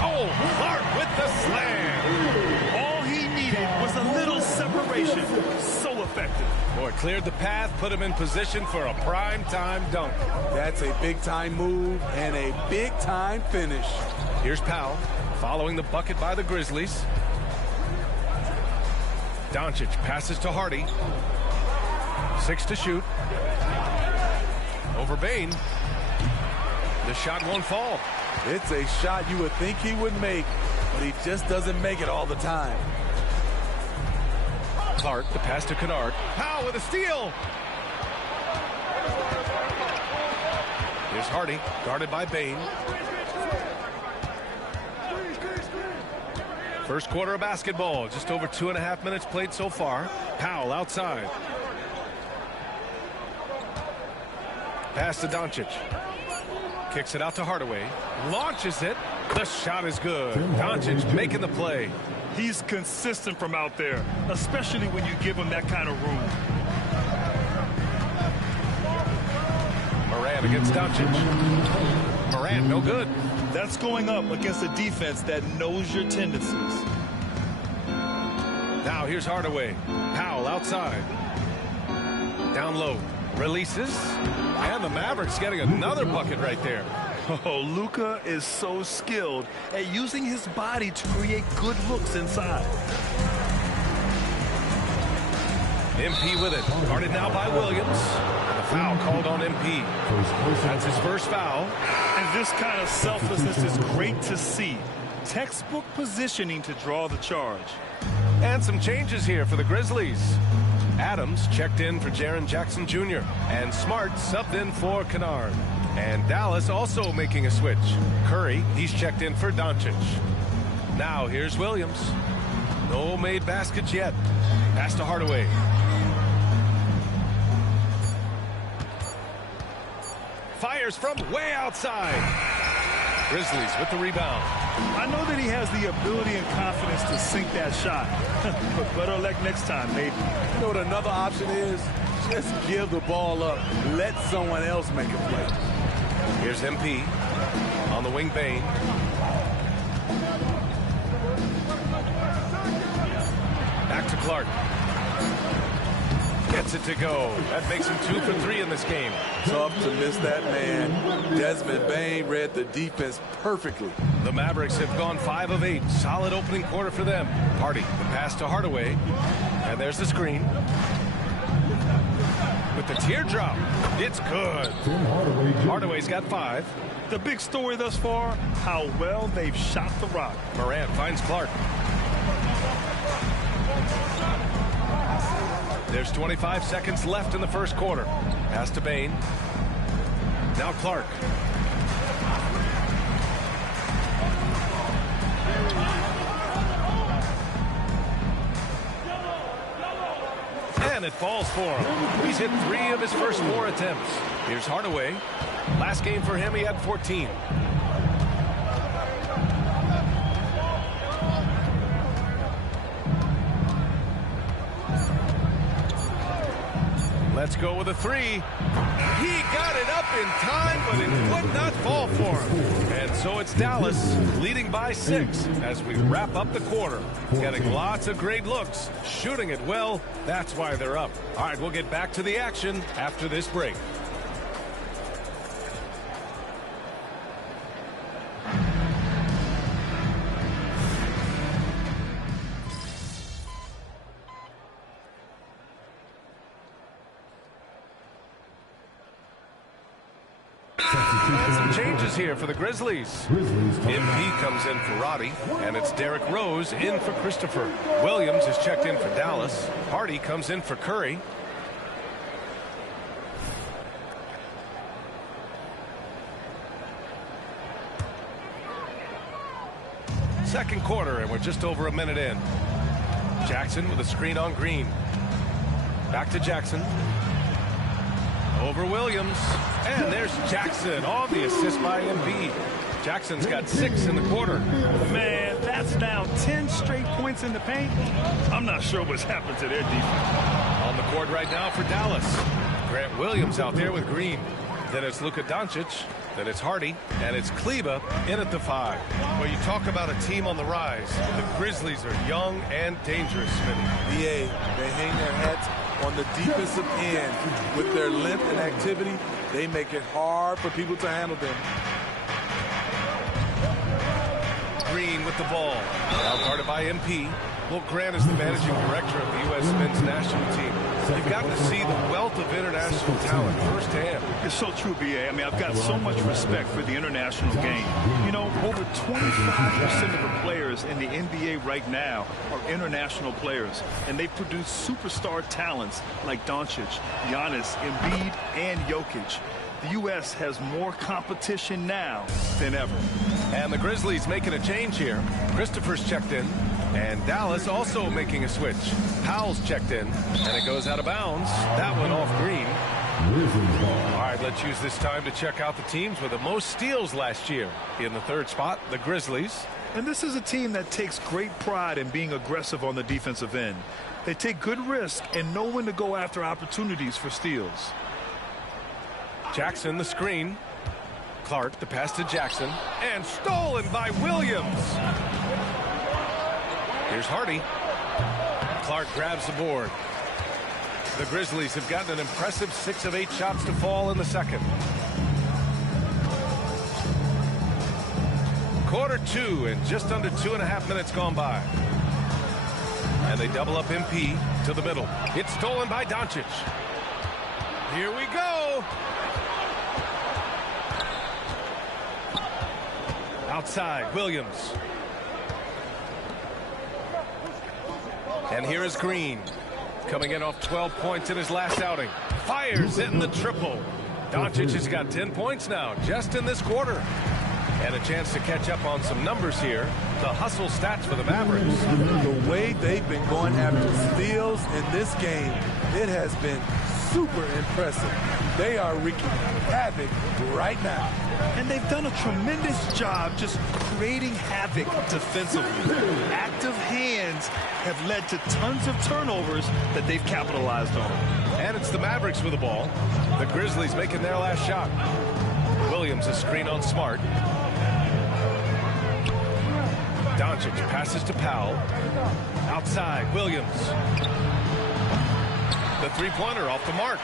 Oh, Clark with the slam. All he needed was a little separation. So effective. Boy, cleared the path, put him in position for a prime-time dunk. That's a big-time move and a big-time finish. Here's Powell following the bucket by the Grizzlies. Doncic passes to Hardy. 6 to shoot. Over Bane. The shot won't fall. It's a shot you would think he would make, but he just doesn't make it all the time. Clark, the pass to Kennard. Powell with a steal. Here's Hardy, guarded by Bane. First quarter of basketball, just over 2.5 minutes played so far. Powell outside. Pass to Doncic. Kicks it out to Hardaway. Launches it. The shot is good. Doncic making the play. He's consistent from out there, especially when you give him that kind of room. Morant against Doncic. Morant, no good. That's going up against a defense that knows your tendencies. Now here's Hardaway. Powell outside. Down low. Releases. And the Mavericks getting another bucket right there. Oh, Luka is so skilled at using his body to create good looks inside. MP with it. Guarded now by Williams. And the foul called on MP. That's his first foul. And this kind of selflessness is great to see. Textbook positioning to draw the charge. And some changes here for the Grizzlies. Adams checked in for Jaren Jackson Jr. And Smart subbed in for Kennard. And Dallas also making a switch. Curry, he's checked in for Doncic. Now here's Williams. No made baskets yet. Pass to Hardaway. Fires from way outside. Grizzlies with the rebound. I know that he has the ability and confidence to sink that shot. But better luck next time, maybe. You know what another option is? Just give the ball up. Let someone else make a play. Here's MP on the wing. Bane. Back to Clark. Gets it to go. That makes him 2 for 3 in this game. Tough to miss that man. Desmond Bane read the defense perfectly. The Mavericks have gone 5 of 8. Solid opening quarter for them. Hardy, the pass to Hardaway. And there's the screen. With the teardrop. It's good. Hardaway's got 5. The big story thus far, how well they've shot the rock. Morant finds Clark. There's 25 seconds left in the first quarter. Pass to Bane. Now Clark. And it falls for him. He's hit 3 of his first 4 attempts. Here's Hardaway. Last game for him, he had 14. Let's go with a 3. He got it up in time, but it would not fall for him. And so it's Dallas leading by 6 as we wrap up the quarter. Getting lots of great looks, shooting it well. That's why they're up. All right, we'll get back to the action after this break. Here for the Grizzlies. MP comes in for Roddy, and it's Derrick Rose in for Christopher. Williams is checked in for Dallas. Hardy comes in for Curry. Second quarter, and we're just over a minute in. Jackson with a screen on Green. Back to Jackson. Over Williams. And there's Jackson on the assist by Embiid. Jackson's got 6 in the quarter. Man, that's now 10 straight points in the paint. I'm not sure what's happened to their defense. On the court right now for Dallas. Grant Williams out there with Green. Then it's Luka Doncic. Then it's Hardy. And it's Kleba in at the 5. Well, you talk about a team on the rise. The Grizzlies are young and dangerous, Smitty. BA, they hang their hats on the defensive end. With their length and activity, they make it hard for people to handle them. Green with the ball. Now guarded by MP. Well, Grant is the managing director of the U.S. men's national team. You've gotten to see the wealth of international talent firsthand. It's so true, B.A. I mean, I've got so much respect for the international game. You know, over 25% of the players in the NBA right now are international players, and they produce superstar talents like Doncic, Giannis, Embiid, and Jokic. The U.S. has more competition now than ever. And the Grizzlies making a change here. Christopher's checked in. And Dallas also making a switch. Powell's checked in. And it goes out of bounds. That one off Green. All right, let's use this time to check out the teams with the most steals last year. In the third spot, the Grizzlies. And this is a team that takes great pride in being aggressive on the defensive end. They take good risk and know when to go after opportunities for steals. Jackson, the screen. Clark, the pass to Jackson. And stolen by Williams. Here's Hardy. Clark grabs the board. The Grizzlies have gotten an impressive 6 of 8 shots to fall in the second. Quarter 2 and just under 2.5 minutes gone by. And they double up MP to the middle. It's stolen by Doncic. Here we go. Outside, Williams. And here is Green, coming in off 12 points in his last outing. Fires in the triple. Doncic has got 10 points now, just in this quarter. And a chance to catch up on some numbers here. The hustle stats for the Mavericks. The way they've been going after steals in this game, it has been super impressive. They are wreaking havoc right now. And they've done a tremendous job just creating havoc defensively. Active hands have led to tons of turnovers that they've capitalized on. And it's the Mavericks with the ball. The Grizzlies making their last shot. Williams a screen on Smart. Doncic passes to Powell. Outside, Williams. The three-pointer off the mark.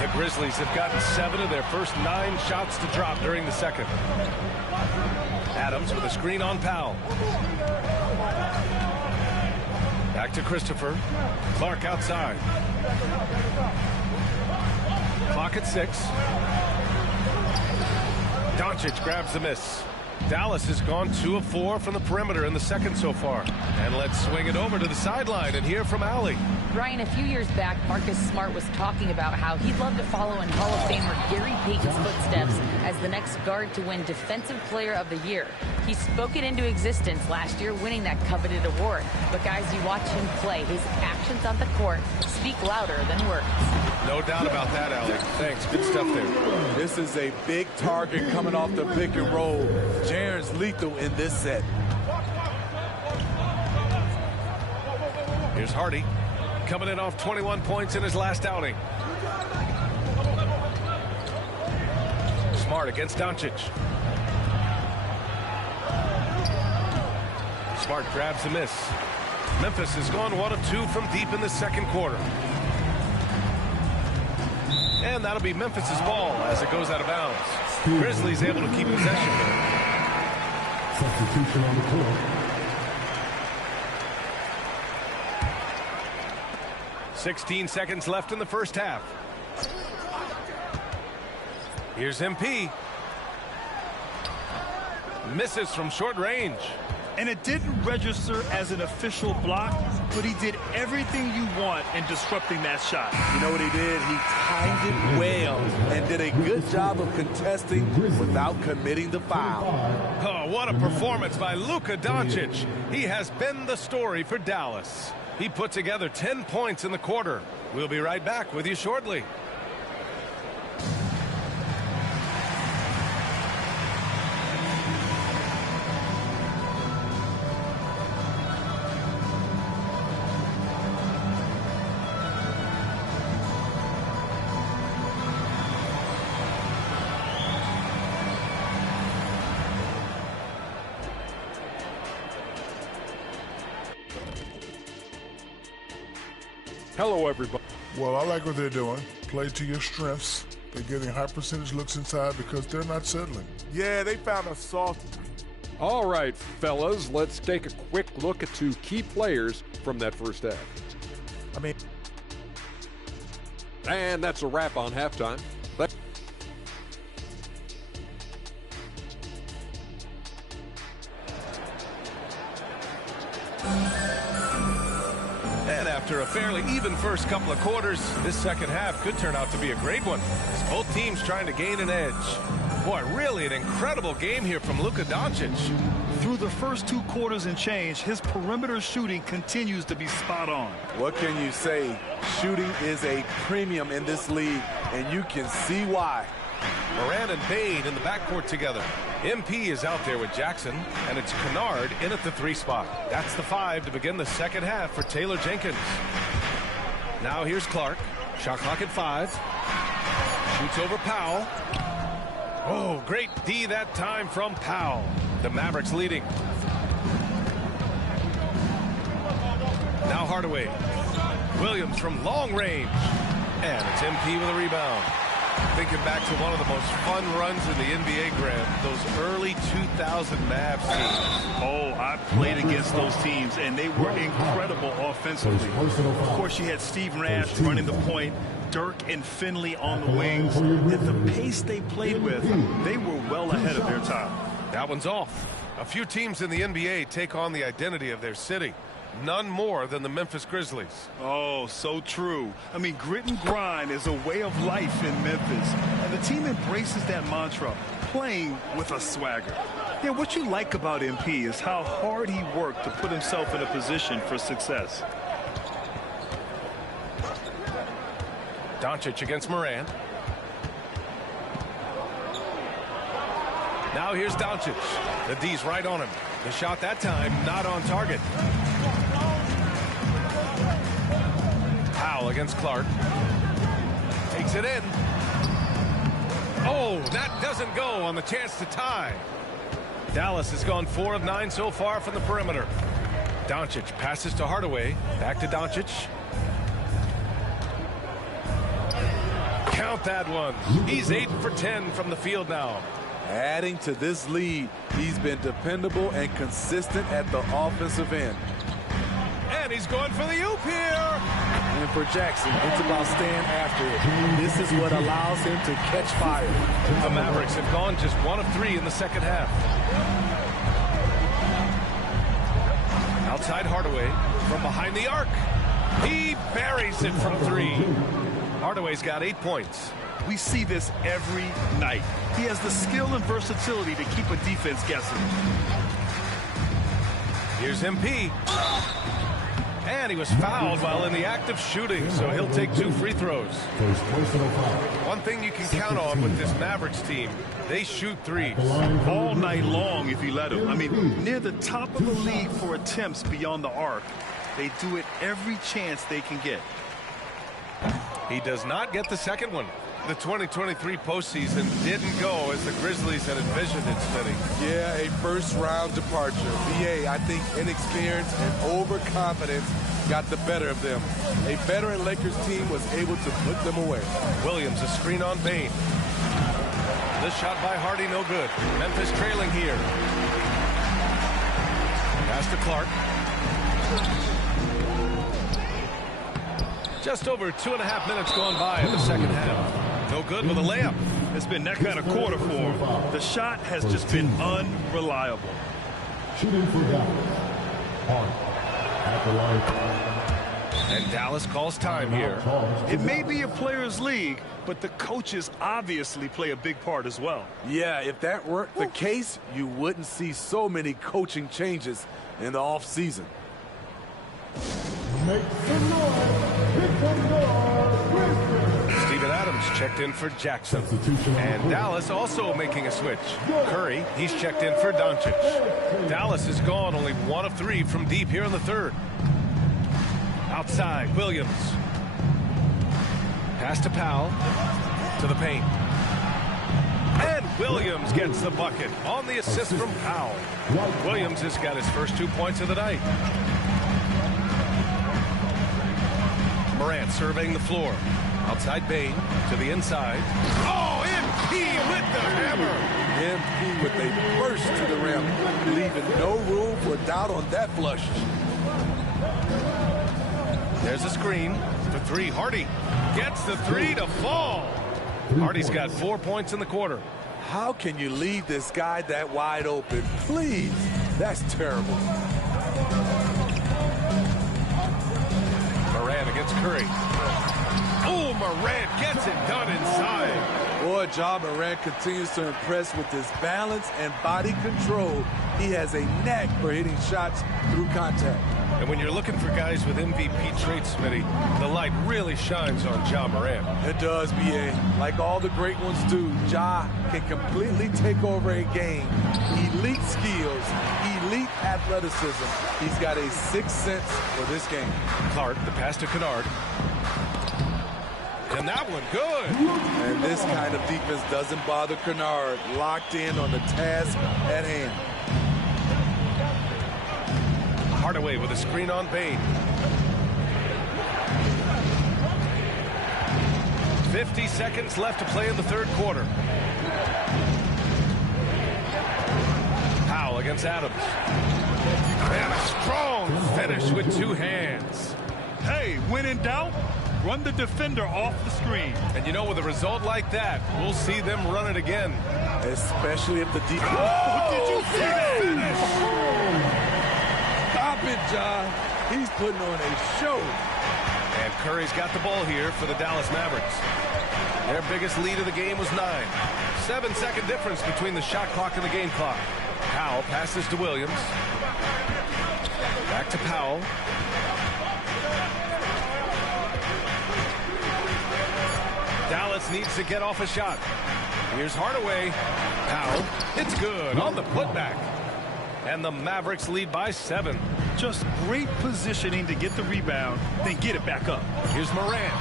The Grizzlies have gotten 7 of their first 9 shots to drop during the second. Adams with a screen on Powell. Back to Christopher. Clark outside. Clock at 6. Doncic grabs the miss. Dallas has gone 2 of 4 from the perimeter in the second so far. And let's swing it over to the sideline and hear from Allie. Brian, a few years back, Marcus Smart was talking about how he'd love to follow in Hall of Famer Gary Payton's footsteps as the next guard to win Defensive Player of the Year. He spoke it into existence last year, winning that coveted award. But guys, you watch him play, his actions on the court speak louder than words. No doubt about that, Allie. Thanks. Good stuff there. This is a big target coming off the pick and roll. Jaren's lethal in this set. Here's Hardy. Coming in off 21 points in his last outing. Smart against Doncic. Smart grabs the miss. Memphis has gone 1 of 2 from deep in the second quarter. And that'll be Memphis's ball as it goes out of bounds. Grizzlies able to keep possession there. Substitution on the court. 16 seconds left in the first half. Here's MP. Misses from short range. And it didn't register as an official block, but he did everything you want in disrupting that shot. You know what he did? He timed it well and did a good job of contesting without committing the foul. Oh, what a performance by Luka Doncic. He has been the story for Dallas. He put together 10 points in the quarter. We'll be right back with you shortly. Hello, everybody. Well, I like what they're doing. Play to your strengths. They're getting high percentage looks inside because they're not settling. Yeah, they found a soft. All right, fellas, let's take a quick look at 2 key players from that first half. And that's a wrap on halftime. And after a fairly even first couple of quarters, this second half could turn out to be a great one, as both teams trying to gain an edge. Boy, really an incredible game here from Luka Doncic. Through the first 2 quarters and change, his perimeter shooting continues to be spot on. What can you say? Shooting is a premium in this league, and you can see why. Moran and Bane in the backcourt together. MP is out there with Jackson, and it's Kennard in at the 3 spot. That's the 5 to begin the second half for Taylor Jenkins. Now here's Clark. Shot clock at 5. Shoots over Powell. Oh, great D that time from Powell. The Mavericks leading. Now Hardaway. Williams from long range. And it's MP with a rebound. Thinking back to one of the most fun runs in the NBA, Grant, those early 2000 Mavs teams. Oh, I played against those teams, and they were incredible offensively. Of course, you had Steve Nash running the point, Dirk and Finley on the wings. At the pace they played with, they were well ahead of their time. That one's off. A few teams in the NBA take on the identity of their city. None more than the Memphis Grizzlies. Oh, so true. I mean, grit and grind is a way of life in Memphis. And the team embraces that mantra, playing with a swagger. Yeah, what you like about MP is how hard he worked to put himself in a position for success. Doncic against Moran. Now here's Doncic. The D's right on him. The shot that time not on target. Powell against Clark. Takes it in. Oh, that doesn't go on the chance to tie. Dallas has gone 4 of 9 so far from the perimeter. Doncic passes to Hardaway. Back to Doncic. Count that one. He's 8 for 10 from the field now. Adding to this lead, he's been dependable and consistent at the offensive end. And he's going for the oop here. And for Jackson, it's about staying after it. This is what allows him to catch fire. The Mavericks have gone just 1 of 3 in the second half. Outside Hardaway from behind the arc. He buries it from 3. Hardaway's got 8 points. We see this every night. He has the skill and versatility to keep a defense guessing. Here's MP. And he was fouled while in the act of shooting, so he'll take 2 free throws. One thing you can count on with this Mavericks team, they shoot threes. All night long if you let them. I mean, near the top of the league for attempts beyond the arc. They do it every chance they can get. He does not get the second one. The 2023 postseason didn't go as the Grizzlies had envisioned it, Smitty. Yeah, a first-round departure. BA, I think inexperience and overconfidence got the better of them. A veteran Lakers team was able to put them away. Williams, a screen on Bane. This shot by Hardy, no good. Memphis trailing here. Pass to Clark. Just over 2.5 minutes gone by in the second half. No good with a layup. It's been that kind of quarter for him. The shot has just been unreliable. Shooting for Dallas. Hart at the line. And Dallas calls time here. It may be a players' league, but the coaches obviously play a big part as well. Yeah, if that weren't the case, you wouldn't see so many coaching changes in the offseason. Make some noise. Pick one guard. Steven Adams checked in for Jackson. And Dallas also making a switch. Curry, he's checked in for Doncic. Dallas has gone only 1 of 3 from deep here in the third. Outside, Williams. Pass to Powell. To the paint. And Williams gets the bucket on the assist from Powell. Williams has got his first 2 points of the night. Morant surveying the floor. Outside Bane to the inside. Oh, MP with the hammer. MP with a burst to the rim, leaving no room for doubt on that flush. There's a screen for 3. Hardy gets the 3 to fall. Hardy's got 4 points in the quarter. How can you leave this guy that wide open? Please, that's terrible. Morant against Curry. Oh, Morant gets it done inside. Boy, Ja Morant continues to impress with his balance and body control. He has a knack for hitting shots through contact. And when you're looking for guys with MVP traits, Smitty, the light really shines on Ja Morant. It does, B.A. Like all the great ones do, Ja can completely take over a game. Elite skills, elite athleticism. He's got a sixth sense for this game. Clark, the pass to Kennard. And that one, good. And this kind of defense doesn't bother Kennard. Locked in on the task at hand. Hardaway with a screen on Bane. 50 seconds left to play in the third quarter. Powell against Adams. And a strong finish with 2 hands. Hey, when in doubt, run the defender off the screen. And you know, with a result like that, we'll see them run it again. Especially if the defense... Oh, did you see that? Stop it, Ja. He's putting on a show. And Curry's got the ball here for the Dallas Mavericks. Their biggest lead of the game was 9. 7-second difference between the shot clock and the game clock. Powell passes to Williams. Back to Powell. Dallas needs to get off a shot. Here's Hardaway. Powell. It's good on the putback. And the Mavericks lead by 7. Just great positioning to get the rebound, then get it back up. Here's Morant.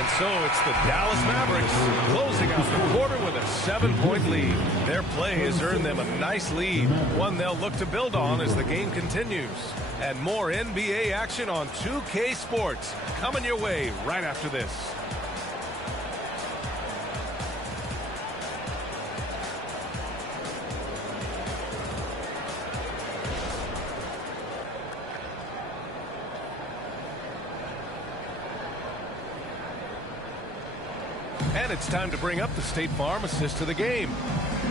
And so it's the Dallas Mavericks closing out the quarter with a 7-point lead. Their play has earned them a nice lead, one they'll look to build on as the game continues. And more NBA action on 2K Sports coming your way right after this. And it's time to bring up the State Farm assist of the game.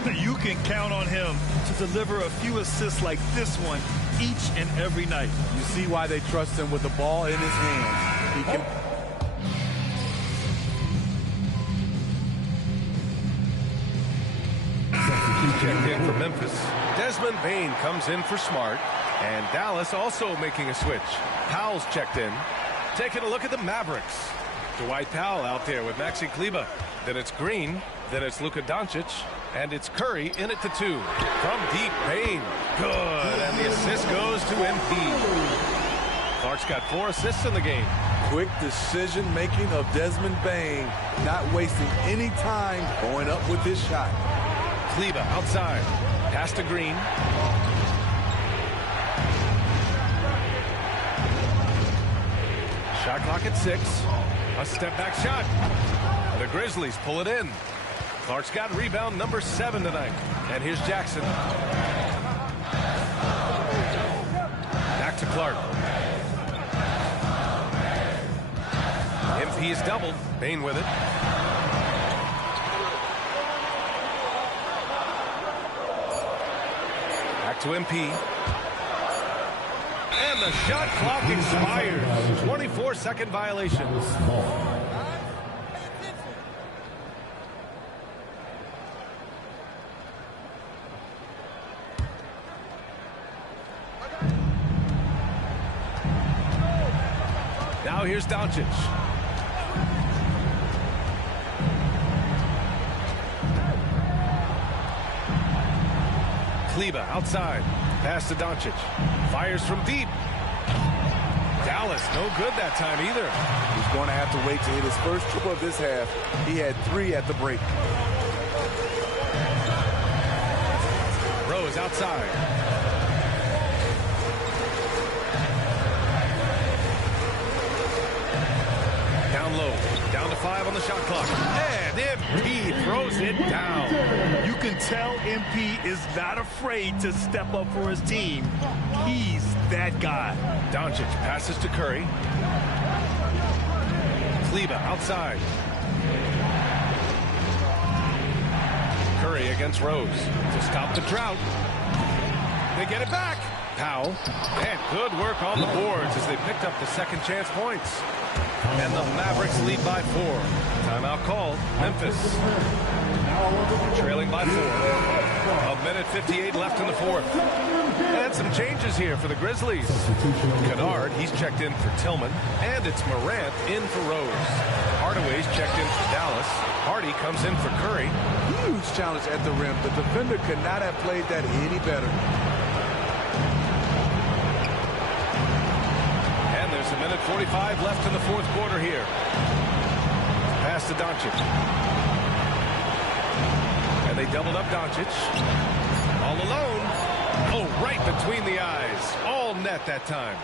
You can count on him to deliver a few assists like this one each and every night. You see why they trust him with the ball in his hands. He can... Checked in for Memphis. Desmond Bane comes in for Smart. And Dallas also making a switch. Powell's checked in. Taking a look at the Mavericks. Dwight Powell out there with Maxi Kleber. Then it's Green. Then it's Luka Doncic. And it's Curry in at the 2. From deep, Bane. Good. And the assist goes to MP. Clark's got 4 assists in the game. Quick decision-making of Desmond Bane. Not wasting any time going up with his shot. Kleber outside. Pass to Green. Shot clock at 6. A step-back shot. The Grizzlies pull it in. Clark's got rebound number 7 tonight. And here's Jackson. Back to Clark. MP is doubled. Bane with it. Back to MP. And the shot clock expires. 24-second violation. Now here's Doncic. Kleber outside. Pass to Doncic. Fires from deep. Dallas no good that time either. He's going to have to wait to hit his first triple of this half. He had 3 at the break. Rose outside. Down low. Down to 5 on the shot clock. And MP throws it down. You can tell MP is not afraid to step up for his team. He's that guy. Doncic passes to Curry. Kleber outside. Curry against Rose to stop the drought. They get it back. Powell. And good work on the boards as they picked up the second chance points. And the Mavericks lead by 4. Timeout called. Memphis. Trailing by 4. 1:58 left in the 4th. And some changes here for the Grizzlies. Kennard, he's checked in for Tillman. And it's Morant in for Rose. Hardaway's checked in for Dallas. Hardy comes in for Curry. Huge challenge at the rim. The defender could not have played that any better. And there's 1:45 left in the 4th quarter here. Pass to Doncic. And they doubled up Doncic. All alone. Oh, right between the eyes. All net that time.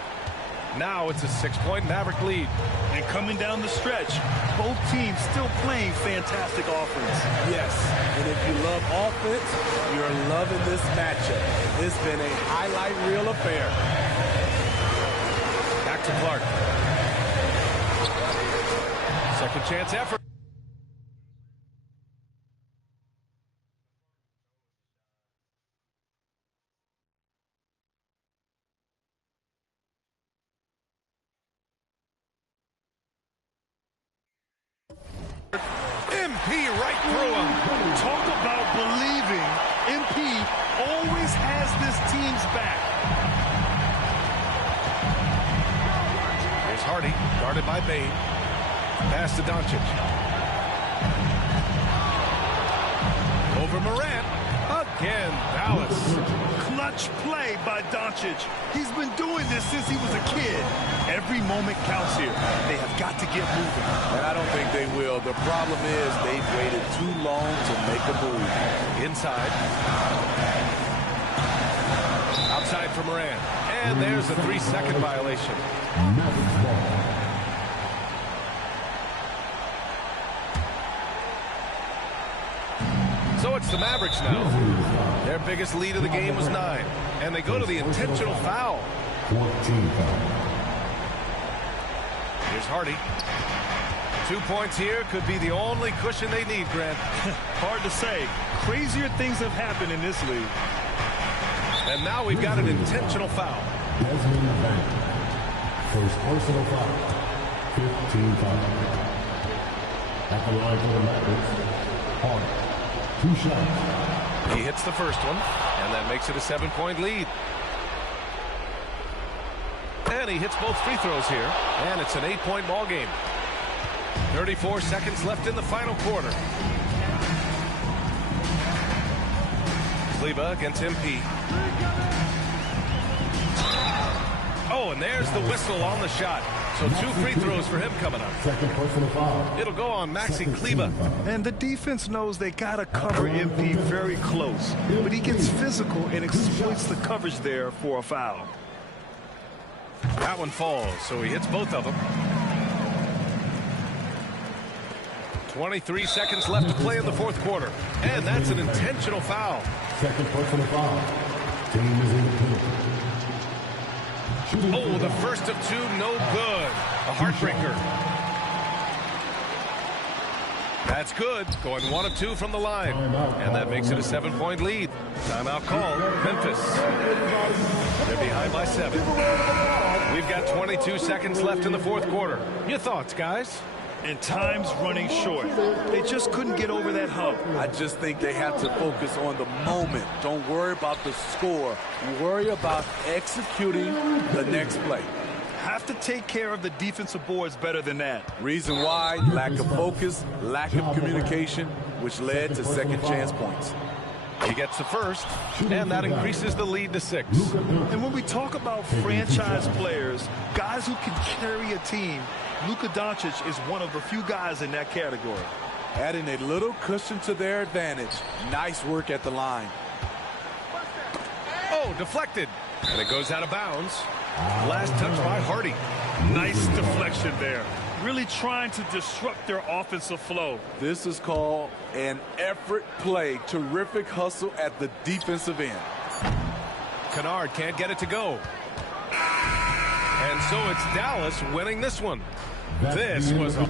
Now it's a 6-point Maverick lead. And coming down the stretch, both teams still playing fantastic offense. Yes, and if you love offense, you're loving this matchup. It's been a highlight reel affair. Back to Clark. Second chance effort. MP right through him. Talk about believing. MP always has this team's back. Here's Hardy, guarded by Bane. Pass to Doncic. Over Morant. Again, Dallas. Clutch play by Doncic. He's been doing this since he was a kid. Every moment counts here. They have got to get moving. And I don't think they will. The problem is they've waited too long to make a move. Inside. Outside for Morant. And there's a 3-second violation. So it's the Mavericks now. Their biggest lead of the game was 9. And they go to the intentional foul. 14 foul. Here's Hardy. 2 points here could be the only cushion they need, Grant. Hard to say. Crazier things have happened in this league. And now we've got an intentional foul. Desmond Van. First personal foul. 15 foul. At the line for the Mavericks, Hart. 2 shots. He hits the first one, and that makes it a 7-point lead. And he hits both free throws here, and it's an 8-point ball game. 34 seconds left in the final quarter. Kleber against MP. Oh, and there's the whistle on the shot. So 2 free throws for him coming up. Second personal foul. It'll go on Maxi Kleber. And the defense knows they got to cover MP very close. But he gets physical and exploits the coverage there for a foul. That one falls, so he hits both of them. 23 seconds left to play in the fourth quarter. And that's an intentional foul. Second personal foul. Team is in the penalty. Oh, the first of 2, no good. A heartbreaker. That's good. Going 1 of 2 from the line. And that makes it a 7-point lead. Timeout call. Memphis. They're behind by 7. We've got 22 seconds left in the fourth quarter. Your thoughts, guys? And time's running short. They just couldn't get over that hump. I just think they have to focus on the moment. Don't worry about the score. Worry about executing the next play. Have to take care of the defensive boards better than that. Reason why? Lack of focus, lack of communication, which led to second chance points. He gets the first, and that increases the lead to 6. And when we talk about franchise players, guys who can carry a team, Luka Doncic is one of the few guys in that category. Adding a little cushion to their advantage. Nice work at the line. Oh, deflected. And it goes out of bounds. Last touch by Hardy. Nice deflection there. Really trying to disrupt their offensive flow. This is called an effort play. Terrific hustle at the defensive end. Kennard can't get it to go. And so it's Dallas winning this one. This was a